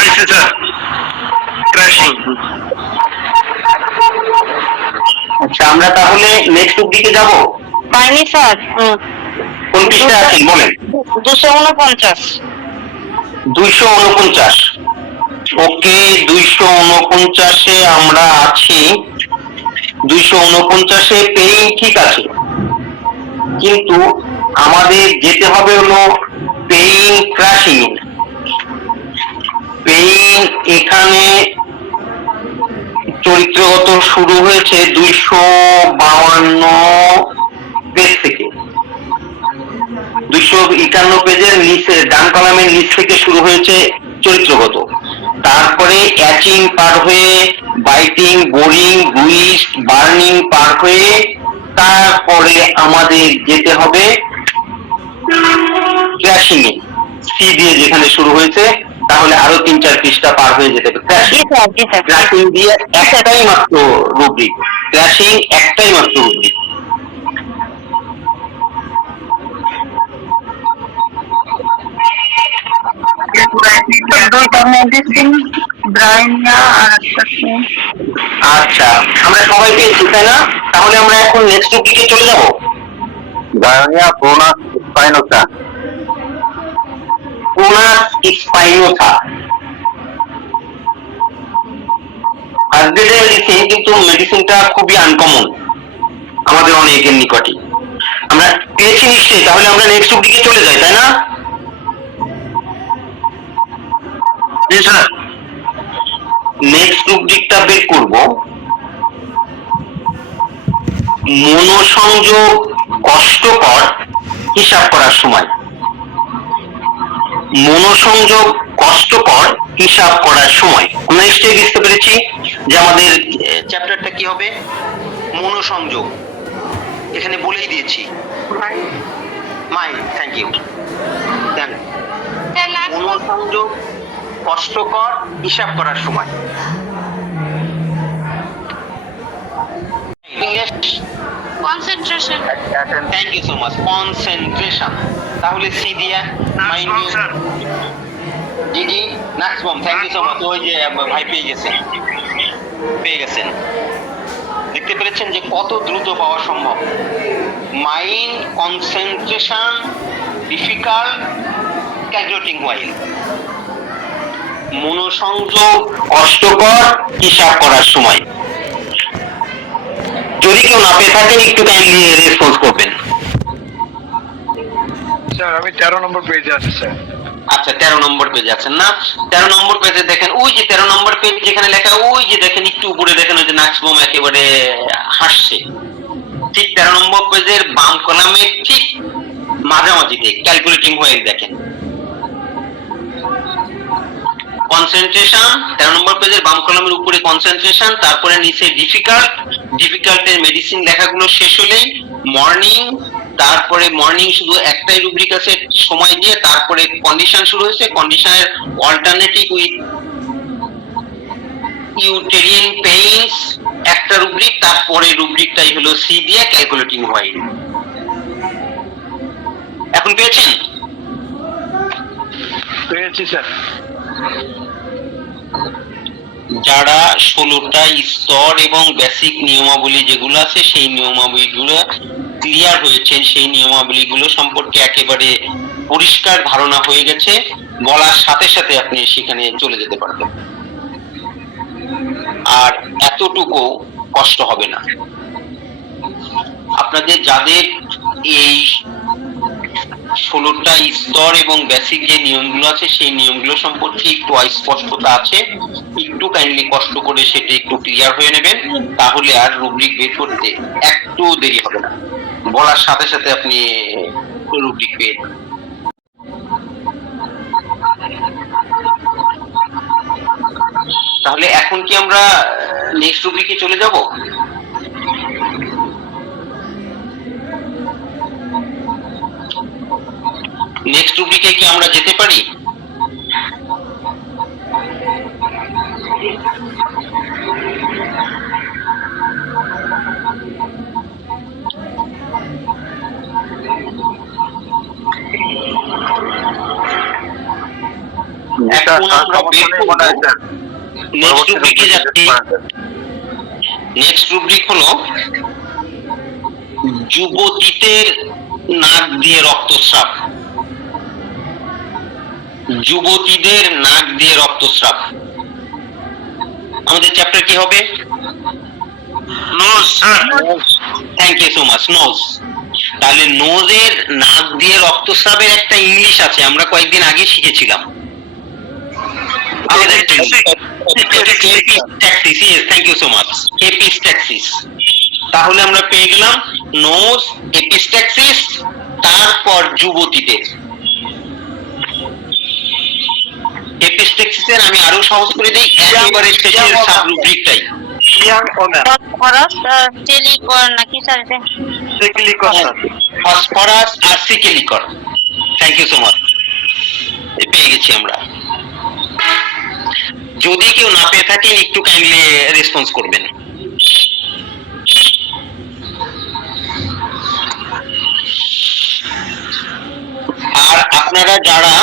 I see, sir. Crashing. আচ্ছা, আমরা তাহলে নেক্সট দিকে যাব। পাইনি স্যার। কোন পৃষ্ঠায় আছেন বলেন? 249। 249। ওকে, 249-এ আমরা আছি। 249-এ পেইং ঠিক আছে, কিন্তু আমাদের যেতে হবে হলো পেইং ক্রাশিং। পেইং এখানে চরিত্রগত শুরু হয়েছে 252 পেজ থেকে। 251 পেজের নিচে ডান কলামের নিচ থেকে শুরু হয়েছে চরিত্রগত, তারপরে অ্যাচিং পার হয়ে বাইটিং, বোরিং, ব্রুইস্ট, বার্নিং পার হয়ে তারপরে আমাদের যেতে হবে ক্র্যাশিং এ, সি দিয়ে যেখানে শুরু হয়েছে, তাহলে আরো 3-4 পৃষ্ঠা পার হয়ে যেতে হবে। ক্র্যাশিং দিয়ে একটাই মাত্র রুব্রিক, ক্র্যাশিং একটাই মাত্র রুব্রিক। আচ্ছা, আমরা সবাই পেয়েছি তাই না? তাহলে আমরা এখন নেক্সট দিকে চলে যাব। গায়োনিয়া প্রোনাস স্পাইনোসা। প্রোনাস স্পাইনোসা আজকের লিখেন, কিন্তু মেডিসিনটা খুবই আনকমন আমাদের অনেকের নিকটে। আমরা পেয়েছি নিশ্চয়ই, তাহলে আমরা নেক্সট দিকে চলে যাই তাই না? জি স্যার। নেক্সট রুব্রিকটা বের করব, মনোসংযোগ কষ্টকর হিসাব করার সময়। মনোসংযোগ কষ্টকর হিসাব করার সময় আমরা নিশ্চয়ই বুঝতে পেরেছি যে আমাদের চ্যাপ্টারটা কি হবে। মনোসংযোগ এখানে বলেই দিয়েছি, মাইন্ড। Thank you. মনোসংযোগ কষ্টকর হিসাব করার সময়। Concentration. Thank you so much. Concentration, তাহলে সি দিয়া মাইন্ড। জি জি, maximum. Thank you so much. ওই যে ভাই পেয়ে গেছেন। দেখতে পেরেছেন যে কত দ্রুত পাওয়া সম্ভব। Mind, concentration, difficult, calculating while. মনোসংযোগ কষ্টকর হিসাব করার সময়। যদি কেউ না পেয়ে থাকেন একটু কাইন্ডলি রেসপন্স করবেন। স্যার আমি 13 নম্বর পেজে আছি স্যার। আচ্ছা, 13 নম্বর পেজে আছেন না? 13 নম্বর পেজে দেখেন, ওই যে 13 নম্বর পেজ যেখানে লেখা, ওই যে দেখেন একটু উপরে দেখেন, ওই যে ম্যাক্সিমাম একেবারে হাসছে। ঠিক 13 নম্বর পেজের বাম কলামে ঠিক মাঝামাঝিতে ক্যালকুলেটিং হোয়াইল দেখেন। কনসেন্ট্রেশন 13 নম্বর পেজের বাম কলামের উপরে কনসেন্ট্রেশন, তারপরে নিচে ডিফিকাল্টের মেডিসিন লেখাগুলো শেষ হলেই মর্নিং, তারপরে মর্নিং শুধু একটাই রুব্রিক আছে সময় দিয়ে, তারপরে কন্ডিশন শুরু হয়েছে, কন্ডিশনের অল্টারনেটিভ উইথ ইউটেরিয়ান পেইনস একটা রুব্রিক, তারপরে রুব্রিকটাই হলো সি দিয়ে ক্যালকুলেটিং হোয়াইল। এখন পেয়েছেন? পেয়েছি স্যার। যারা 16টা স্তর এবং বেসিক নিয়মাবলী যেগুলো আছে সেই নিয়মাবলীগুলো ক্লিয়ার হয়েছে, সেই নিয়মাবলীগুলো সম্পর্কে একেবারে পরিষ্কার ধারণা হয়ে গেছে, বলার সাথে সাথে আপনি সেখানে চলে যেতে পারবেন, আর এতটুকু কষ্ট হবে না। আপনাদের যাদের এই 16টা স্তর এবং বেসিক যে নিয়মগুলো আছে সেই নিয়মগুলো সম্পর্কে একটু অস্পষ্টতা আছে, একটু কাইন্ডলি কষ্ট করে সেটা একটু ক্লিয়ার হয়ে নেবেন, তাহলে আর রুব্রিক বের করতে একটু দেরি হবে না, বলার সাথে সাথে আপনি রুব্রিক পেয়ে যাবেন। তাহলে এখন কি আমরা নেক্সট রুব্রিকে চলে যাব? নেক্সট রুব্রিকে কি আমরা যেতে পারি? এখন আমরা বের করব নেক্সট রুব্রিকে যাচ্ছি। নেক্সট রুব্রিক হলো যুবতীদের নাক দিয়ে রক্তস্রাব। যুবতীদের নাক দিয়ে রক্তস্রাব। আমাদের চ্যাপ্টার কি হবে? Nose sir. Thank you so much. Nose. তাহলে নোজের নাক দিয়ে রক্তস্রাবের একটা ইংলিশ আছে, আমরা কয়েকদিন আগে শিখেছিলাম। আমাদের thank you so much. Epistaxis. তাহলে আমরা পেয়ে গেলাম নোজ, এপিস্ট্যাক্সিস, তারপর যুবতীদের। এপিস্ট্যাক্সিসের আমি আরো সহজ করে দেই, একেবারে শেষের সাব রুব্রিকটাই। ফসফরাস টেলিকর নাকি স্যার এটা? ফসফরাস আর secale cor. Thank you so much, পেয়ে গেছি আমরা। যদি কেউ না পেয়ে থাকেন একটু কাইন্ডলি রেসপন্স করবেন। আর আপনারা যারা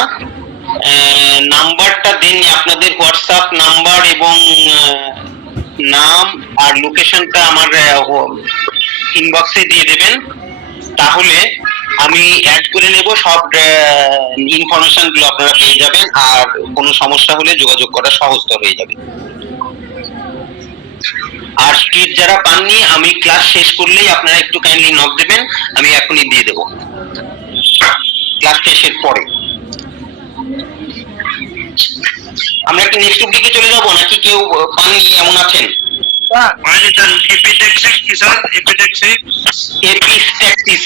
নাম্বারটা দেননি, আপনাদের হোয়াটসঅ্যাপ নাম্বার এবং নাম আর লোকেশনটা আমার ইনবক্সে দিয়ে দেবেন, তাহলে আমি অ্যাড করে নেব, সব ইনফরমেশন গুলো আপনারা পেয়ে যাবেন, আর কোনো সমস্যা হলে যোগাযোগ করা সহজতর হয়ে যাবে। আর স্কিট যারা পাননি, আমি ক্লাস শেষ করলেই আপনারা একটু কাইন্ডলি নক দেবেন, আমি এখনই দিয়ে দেব ক্লাস শেষের পরে। আমরা কি নেক্সট উইকে চলে যাব নাকি কেউ পাননি এমন আছেন? এপিস্ট্যাক্সিস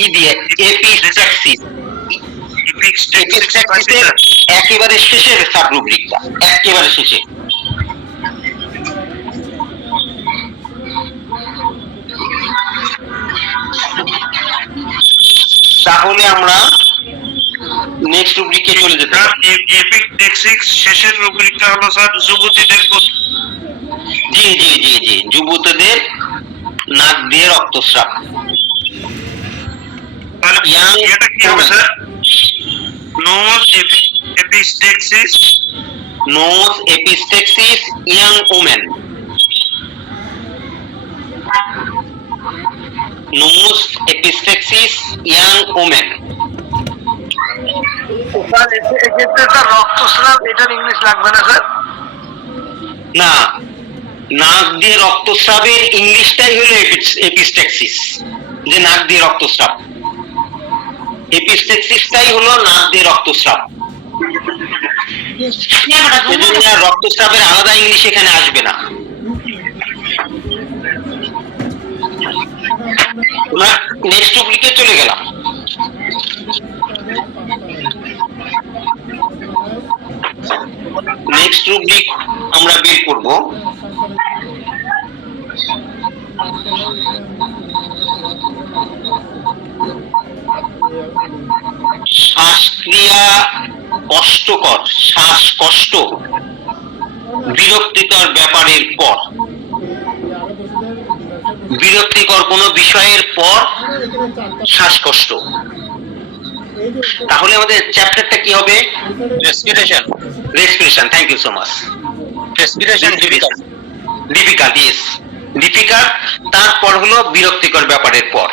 ই দিয়ে এপিস্ট্যাক্সিস। এপিস্ট্যাক্সিসের একেবারে শেষের সাব রুব্রিকটা, একেবারে শেষে। তাহলে আমরা নেক্সট রুব্রিকে চলে যেতে পারি। এপিস্ট্যাক্সিস শেষের রুব্রিকটা হলো স্যার যুবতীদের। জি জি জি জি, যুবতীদের নাক দিয়ে রক্তস্রাব। এটা কি হবে sir? Nose epistaxis. Nose epistaxis young women. Nose epistaxis young women. এক্ষেত্রে স্যার রক্তস্রাব এটার ইংলিশ লাগবে না স্যার? না, নাক দিয়ে রক্তস্রাবের ইংলিশটাই হলো এপিস্ট্যাক্সিস, যে নাক দিয়ে রক্তস্রাব। এপিস্ট্যাক্সিসটাই হলো নাক দিয়ে রক্তস্রাব। সেজন্য রক্তস্রাবের আলাদা ইংলিশ এখানে আসবে না। নেক্সট রুব্রিকে চলে গেলাম। নেক্সট রুব্রিক আমরা বের করব শ্বাসক্রিয়া কষ্টকর, শ্বাসকষ্ট, বিরক্তিকর ব্যাপারের পর, বিরক্তিকর কোনো বিষয়ের পর শ্বাসকষ্ট। তাহলে আমাদের চ্যাপ্টারটা কি হবে? Respiration. Respiration, thank you so much. Respiration difficult, yes difficult. তারপর হলো বিরক্তিকর ব্যাপারের পর।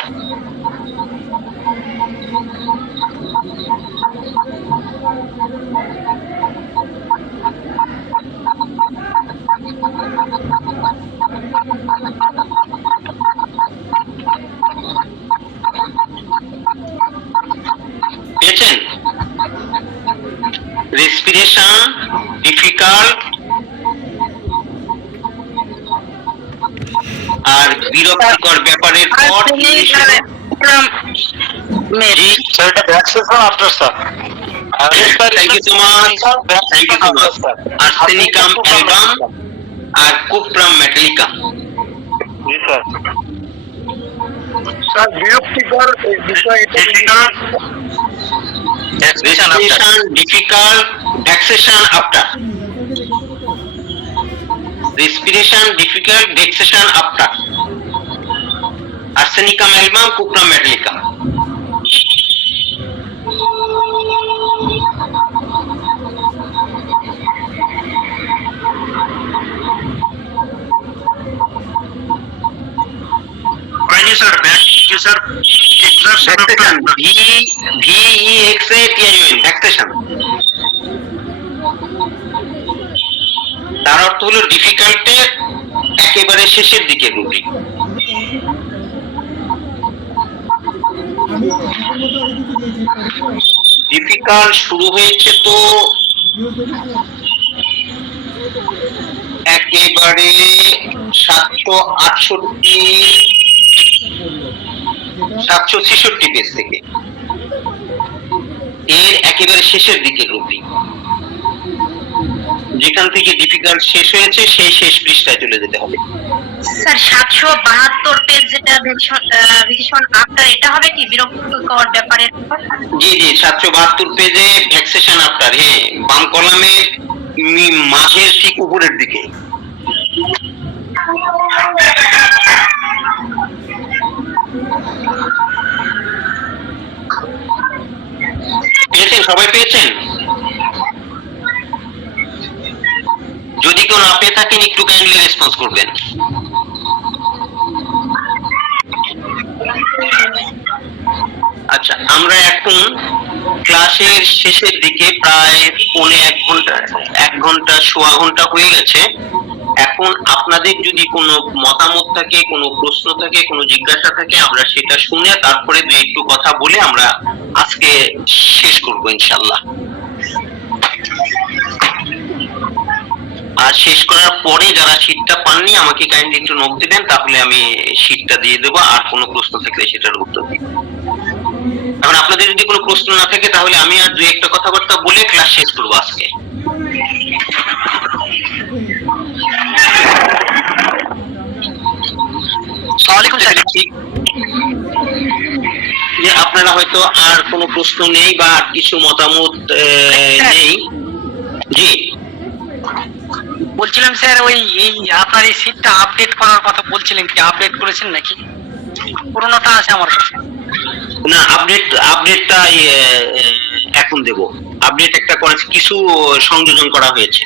আর বিরক্তিকর ব্যাপারের পর জি স্যার এটা back session after sir thank you so much arsenicum album আর কুপ্রাম মেটালিকাম। জি স্যার স্যার বিরক্তিকর এই বিষয় Respiration difficult, vexation after. Respiration difficult, vexation after. Arsenicum album, Cuprum metallicum. sir back to sir exertion Vexation, V-E-X-A-T-I-O-N, vexation. তার অর্থ হলো ডিফিকাল্টের একেবারে শেষের দিকে রুবি। ডিফিকাল্ট শুরু হয়েছে তো একেবারে 766 পেজ থেকে, এর একেবারে শেষের দিকে রুবি। যেখান থেকে ডিফিকাল্ট শেষ হয়েছে সেই শেষ পৃষ্ঠায় চলে যেতে হবে। স্যার 772 পেজ যেটা ভেকেশন আফটার, এটা হবে কি বিরক্তিকর ব্যাপারের? জি 772 পেজে ভ্যাকসেশন আফটার, হ্যাঁ, বাম কলামের মাঝের ঠিক উপরের দিকে। পেয়েছেন? সবাই পেয়েছেন? যদি কেউ না পেয়ে থাকেন একটু কাইন্ডলি রেসপন্স করবেন। আচ্ছা, আমরা এখন ক্লাসের শেষের দিকে, প্রায় পৌনে 1 ঘন্টা সোয়া ঘন্টা হয়ে গেছে। এখন আপনাদের যদি কোনো মতামত থাকে, কোনো প্রশ্ন থাকে, কোনো জিজ্ঞাসা থাকে, আমরা সেটা শুনে তারপরে দুই একটু কথা বলে আমরা আজকে শেষ করবো ইনশাল্লাহ। আর শেষ করার পরে যারা শীটটা পাননি আমাকে কাইন্ডলি একটু নোট দিবেন, তাহলে আমি শীটটা দিয়ে দেবো, আর কোনো প্রশ্ন থাকলে সেটার উত্তর দিব। এখন আপনাদের যদি কোনো প্রশ্ন না থাকে তাহলে আমি আর দুই একটা কথাবার্তা বলে ক্লাস শেষ করবো আজকে। যে আপনারা হয়তো আর কোনো প্রশ্ন নেই বা আর কিছু মতামত নেই। জি বলছিলাম স্যার, ওই এই আপনার এই সিটটা আপডেট করার কথা বলছিলেন, কি আপডেট করেছেন নাকি? পুরোনোটা আছে আমার কাছে। না, আপডেটটা এখন দেব। আপডেট একটা করেছে, কিছু সংযোজন করা হয়েছে।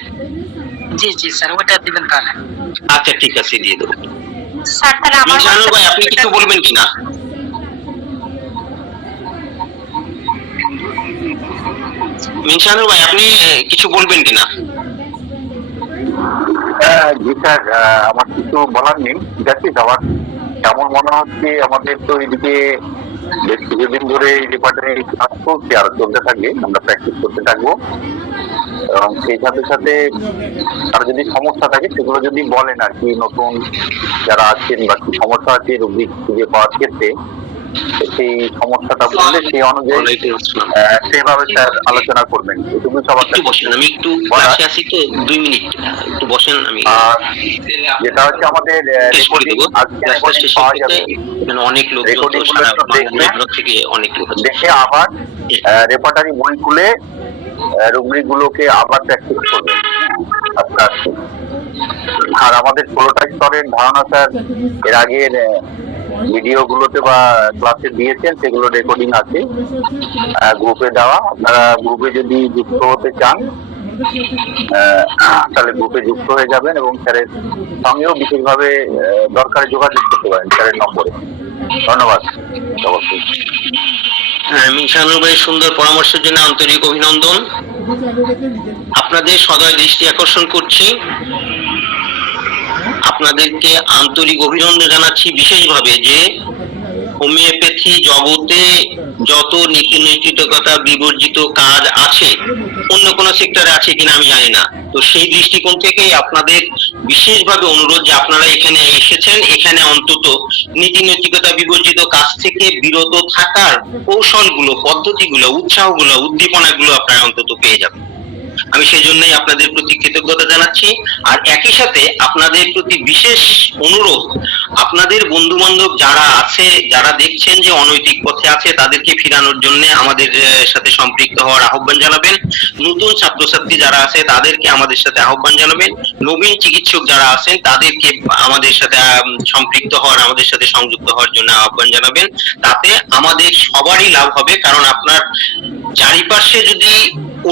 জি স্যার, ওইটা দিবেন তাহলে। আচ্ছা ঠিক আছে, দিয়ে দেবো। স্যার তাহলে আমার মিজানুর ভাই আপনি কিছু বলবেন কিনা? মিজানুর ভাই আপনি কিছু বলবেন কিনা? জি স্যার, আমার কিছু বলার নেই। ঠিক আছে, আমার কেমন মনে হচ্ছে, আমাদের তো এদিকে বেশ কিছুদিন ধরে এই ব্যাপারে কাজ চলছে, আর চলতে থাকবে, আমরা প্র্যাকটিস করতে থাকবো। এবং সেই সাথে সাথে আর যদি সমস্যা থাকে সেগুলো যদি বলেন আর কি, নতুন যারা আছেন বা কি সমস্যা আছে রুব্রিক খুঁজে পাওয়ার ক্ষেত্রে, সেই সমস্যাটা বললে সেই অনুযায়ী সেভাবে স্যার আলোচনা করবেন। এটুকু সবার একটু বসেন, আমি একটু ক্লাসে আসি তো, 2 মিনিট একটু বসেন। আমি যেটা হচ্ছে আমাদের শেষ করে দেবো। পাওয়া যাবে, অনেক লোক থেকে অনেক লোক দেখে আবার রেপার্টারি বই খুলে রুব্রিক গুলোকে আবার প্র্যাকটিস করবেন আস্তে আস্তে। আর আমাদের 16টা স্তরের ধারণা স্যার এর আগের ভিডিও গুলোতে বা ক্লাসে দিয়েছেন, সেগুলো রেকর্ডিং আছে গ্রুপে দেওয়া। আপনারা গ্রুপে যদি যুক্ত হতে চান তাহলে গ্রুপে যুক্ত হয়ে যাবেন এবং স্যারের সঙ্গেও বিশেষভাবে দরকারে যোগাযোগ করতে পারেন স্যারের নম্বরে। ধন্যবাদ অবশ্যই। মিশানুর ভাই সুন্দর পরামর্শের জন্য আন্তরিক অভিনন্দন। আপনাদের সদয় দৃষ্টি আকর্ষণ করছি, আপনাদেরকে আন্তরিক অভিনন্দন জানাচ্ছি বিশেষভাবে যে হোমিওপ্যাথি জগতে যত নীতি নৈতিকতা বিবর্জিত কাজ আছে, অন্য কোন সেক্টরে আছে কিনা আমি জানি না, তো সেই দৃষ্টিকোণ থেকেই আপনাদের বিশেষভাবে অনুরোধ যে আপনারা এখানে এসেছেন, এখানে অন্তত নীতি নৈতিকতা বিবর্জিত কাজ থেকে বিরত থাকার কৌশলগুলো, পদ্ধতিগুলো, উৎসাহগুলো, উদ্দীপনাগুলো আপনারা অন্তত পেয়ে যাবেন। আমি সেই জন্যই আপনাদের প্রতি কৃতজ্ঞতা জানাচ্ছি। আর একই সাথে আপনাদের প্রতি বিশেষ অনুরোধ, আপনাদের বন্ধু বান্ধব যারা আছে, যারা দেখছেন যে অনৈতিক পথে আছে, তাদেরকে ফিরানোর জন্য আমাদের সাথে সম্পৃক্ত হওয়ার আহ্বান জানাবেন। নতুন ছাত্রছাত্রী যারা আছে তাদেরকে আমাদের সাথে আহ্বান জানাবেন। নবীন চিকিৎসক যারা আছেন তাদেরকে আমাদের সাথে সম্পৃক্ত হওয়ার, আমাদের সাথে সংযুক্ত হওয়ার জন্য আহ্বান জানাবেন। তাতে আমাদের সবারই লাভ হবে, কারণ আপনার চারিপাশে যদি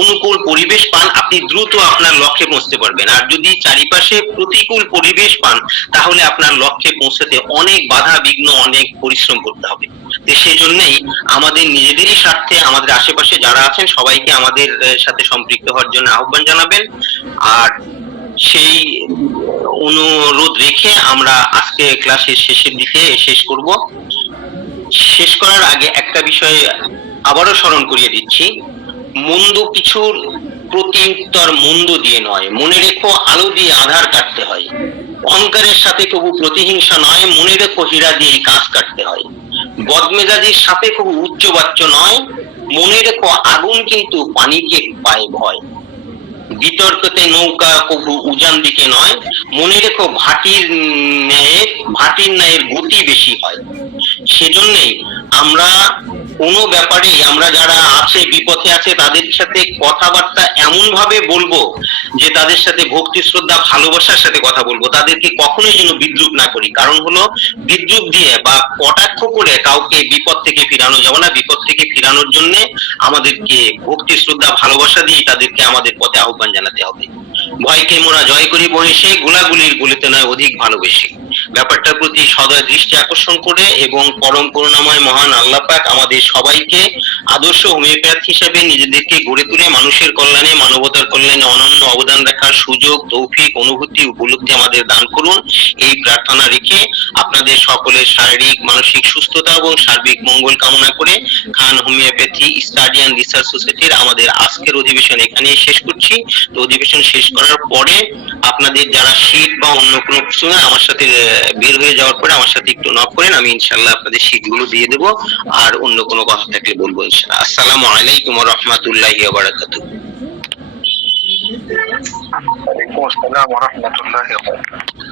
অনুকূল পরিবেশ পান, আপনি দ্রুত আপনার লক্ষ্যে পৌঁছতে পারবেন। আর যদি চারিপাশে প্রতিকূল পরিবেশ পান, তাহলে আপনার লক্ষ্যে পৌঁছতে অনেক বাধা বিঘ্ন, অনেক পরিশ্রম করতে হবে। তো সেই জন্যই আমাদের নিজেদেরই স্বার্থে আমাদের আশেপাশে যারা আছেন সবাইকে আমাদের সাথে সম্পৃক্ত হওয়ার জন্য আহ্বান জানাবেন। আর সেই অনুরোধ রেখে আমরা আজকে ক্লাসের শেষের দিকে শেষ করব। শেষ করার আগে একটা বিষয় আবারও স্মরণ করিয়ে দিচ্ছি, মন্দ কিছুর প্রত্যুত্তর মন্দ দিয়ে নয়, মনে রেখো আলো দিয়ে আধার কাটতে হয়। অহংকারের সাথে কবু প্রতিহিংসা নয়, মনে রেখো হীরা দিয়ে কাজ কাটতে হয়। বদমেজাজির সাথে কবু উচ্চবাচ্য নয়, মনে রেখো আগুন কিন্তু পানিকে পায় ভয়। বিতর্কতে নৌকা কবু উজান দিকে নয়, মনে রেখো ভাটির ন্যায়ের গতি বেশি হয়। সেজন্যই আমরা কোনো ব্যাপারেই, আমরা যারা আছে বিপথে আছে তাদের সাথে কথাবার্তা এমন ভাবে বলবো যে তাদের সাথে ভক্তি শ্রদ্ধা ভালোবাসার সাথে কথা বলবো, তাদেরকে কখনোই যেন বিদ্রুপ না করি। কারণ হলো বিদ্রুপ দিয়ে বা কটাক্ষ করে কাউকে বিপদ থেকে ফিরানো যাবে না। বিপদ থেকে ফিরানোর জন্য আমাদেরকে ভক্তি শ্রদ্ধা ভালোবাসা দিয়ে তাদেরকে আমাদের পথে আহ্বান জানাতে হবে। ভয়কে মোরা জয় করি বহেসে, গোলাগুলির গুলিতে নয় অধিক ভালোবেসে। ব্যাপারটার প্রতি সদয় দৃষ্টি আকর্ষণ করে এবং পরম করুণাময় মহান আল্লাহ পাক আমাদের সবাইকে আদর্শ হোমিওপ্যাথ হিসেবে নিজেদেরকে গড়ে তুলে মানুষের কল্যাণে, মানবতার কল্যাণে অনন্য অবদান রাখার সুযোগ, তৌফিক, অনুভূতি, উপলব্ধি আমাদের দান করুন, এই প্রার্থনা রেখে আপনাদের সকলের শারীরিক মানসিক সুস্থতা এবং সার্বিক মঙ্গল কামনা করে খান হোমিওপ্যাথি স্টাডি অ্যান্ড রিসার্চ সোসাইটির আমাদের আজকের অধিবেশন এখানেই শেষ করছি। তো অধিবেশন শেষ করার পরে আপনাদের যারা শীট বা অন্য কোনো কিছু না, আমার সাথে বের হয়ে যাওয়ার পরে আমার সাথে একটু নক করেন, আমি ইনশাল্লাহ আপনাদের শীট গুলো দিয়ে দেবো। আর অন্য কোনো কথা থাকলে বলবো ইনশাল্লাহ। আসসালামু আলাইকুম ওয়া রাহমাতুল্লাহি ওয়া বারাকাতুহু। ওয়ালাইকুম আসসালাম ওয়া রাহমাতুল্লাহি ওয়া বারাকাতুহু।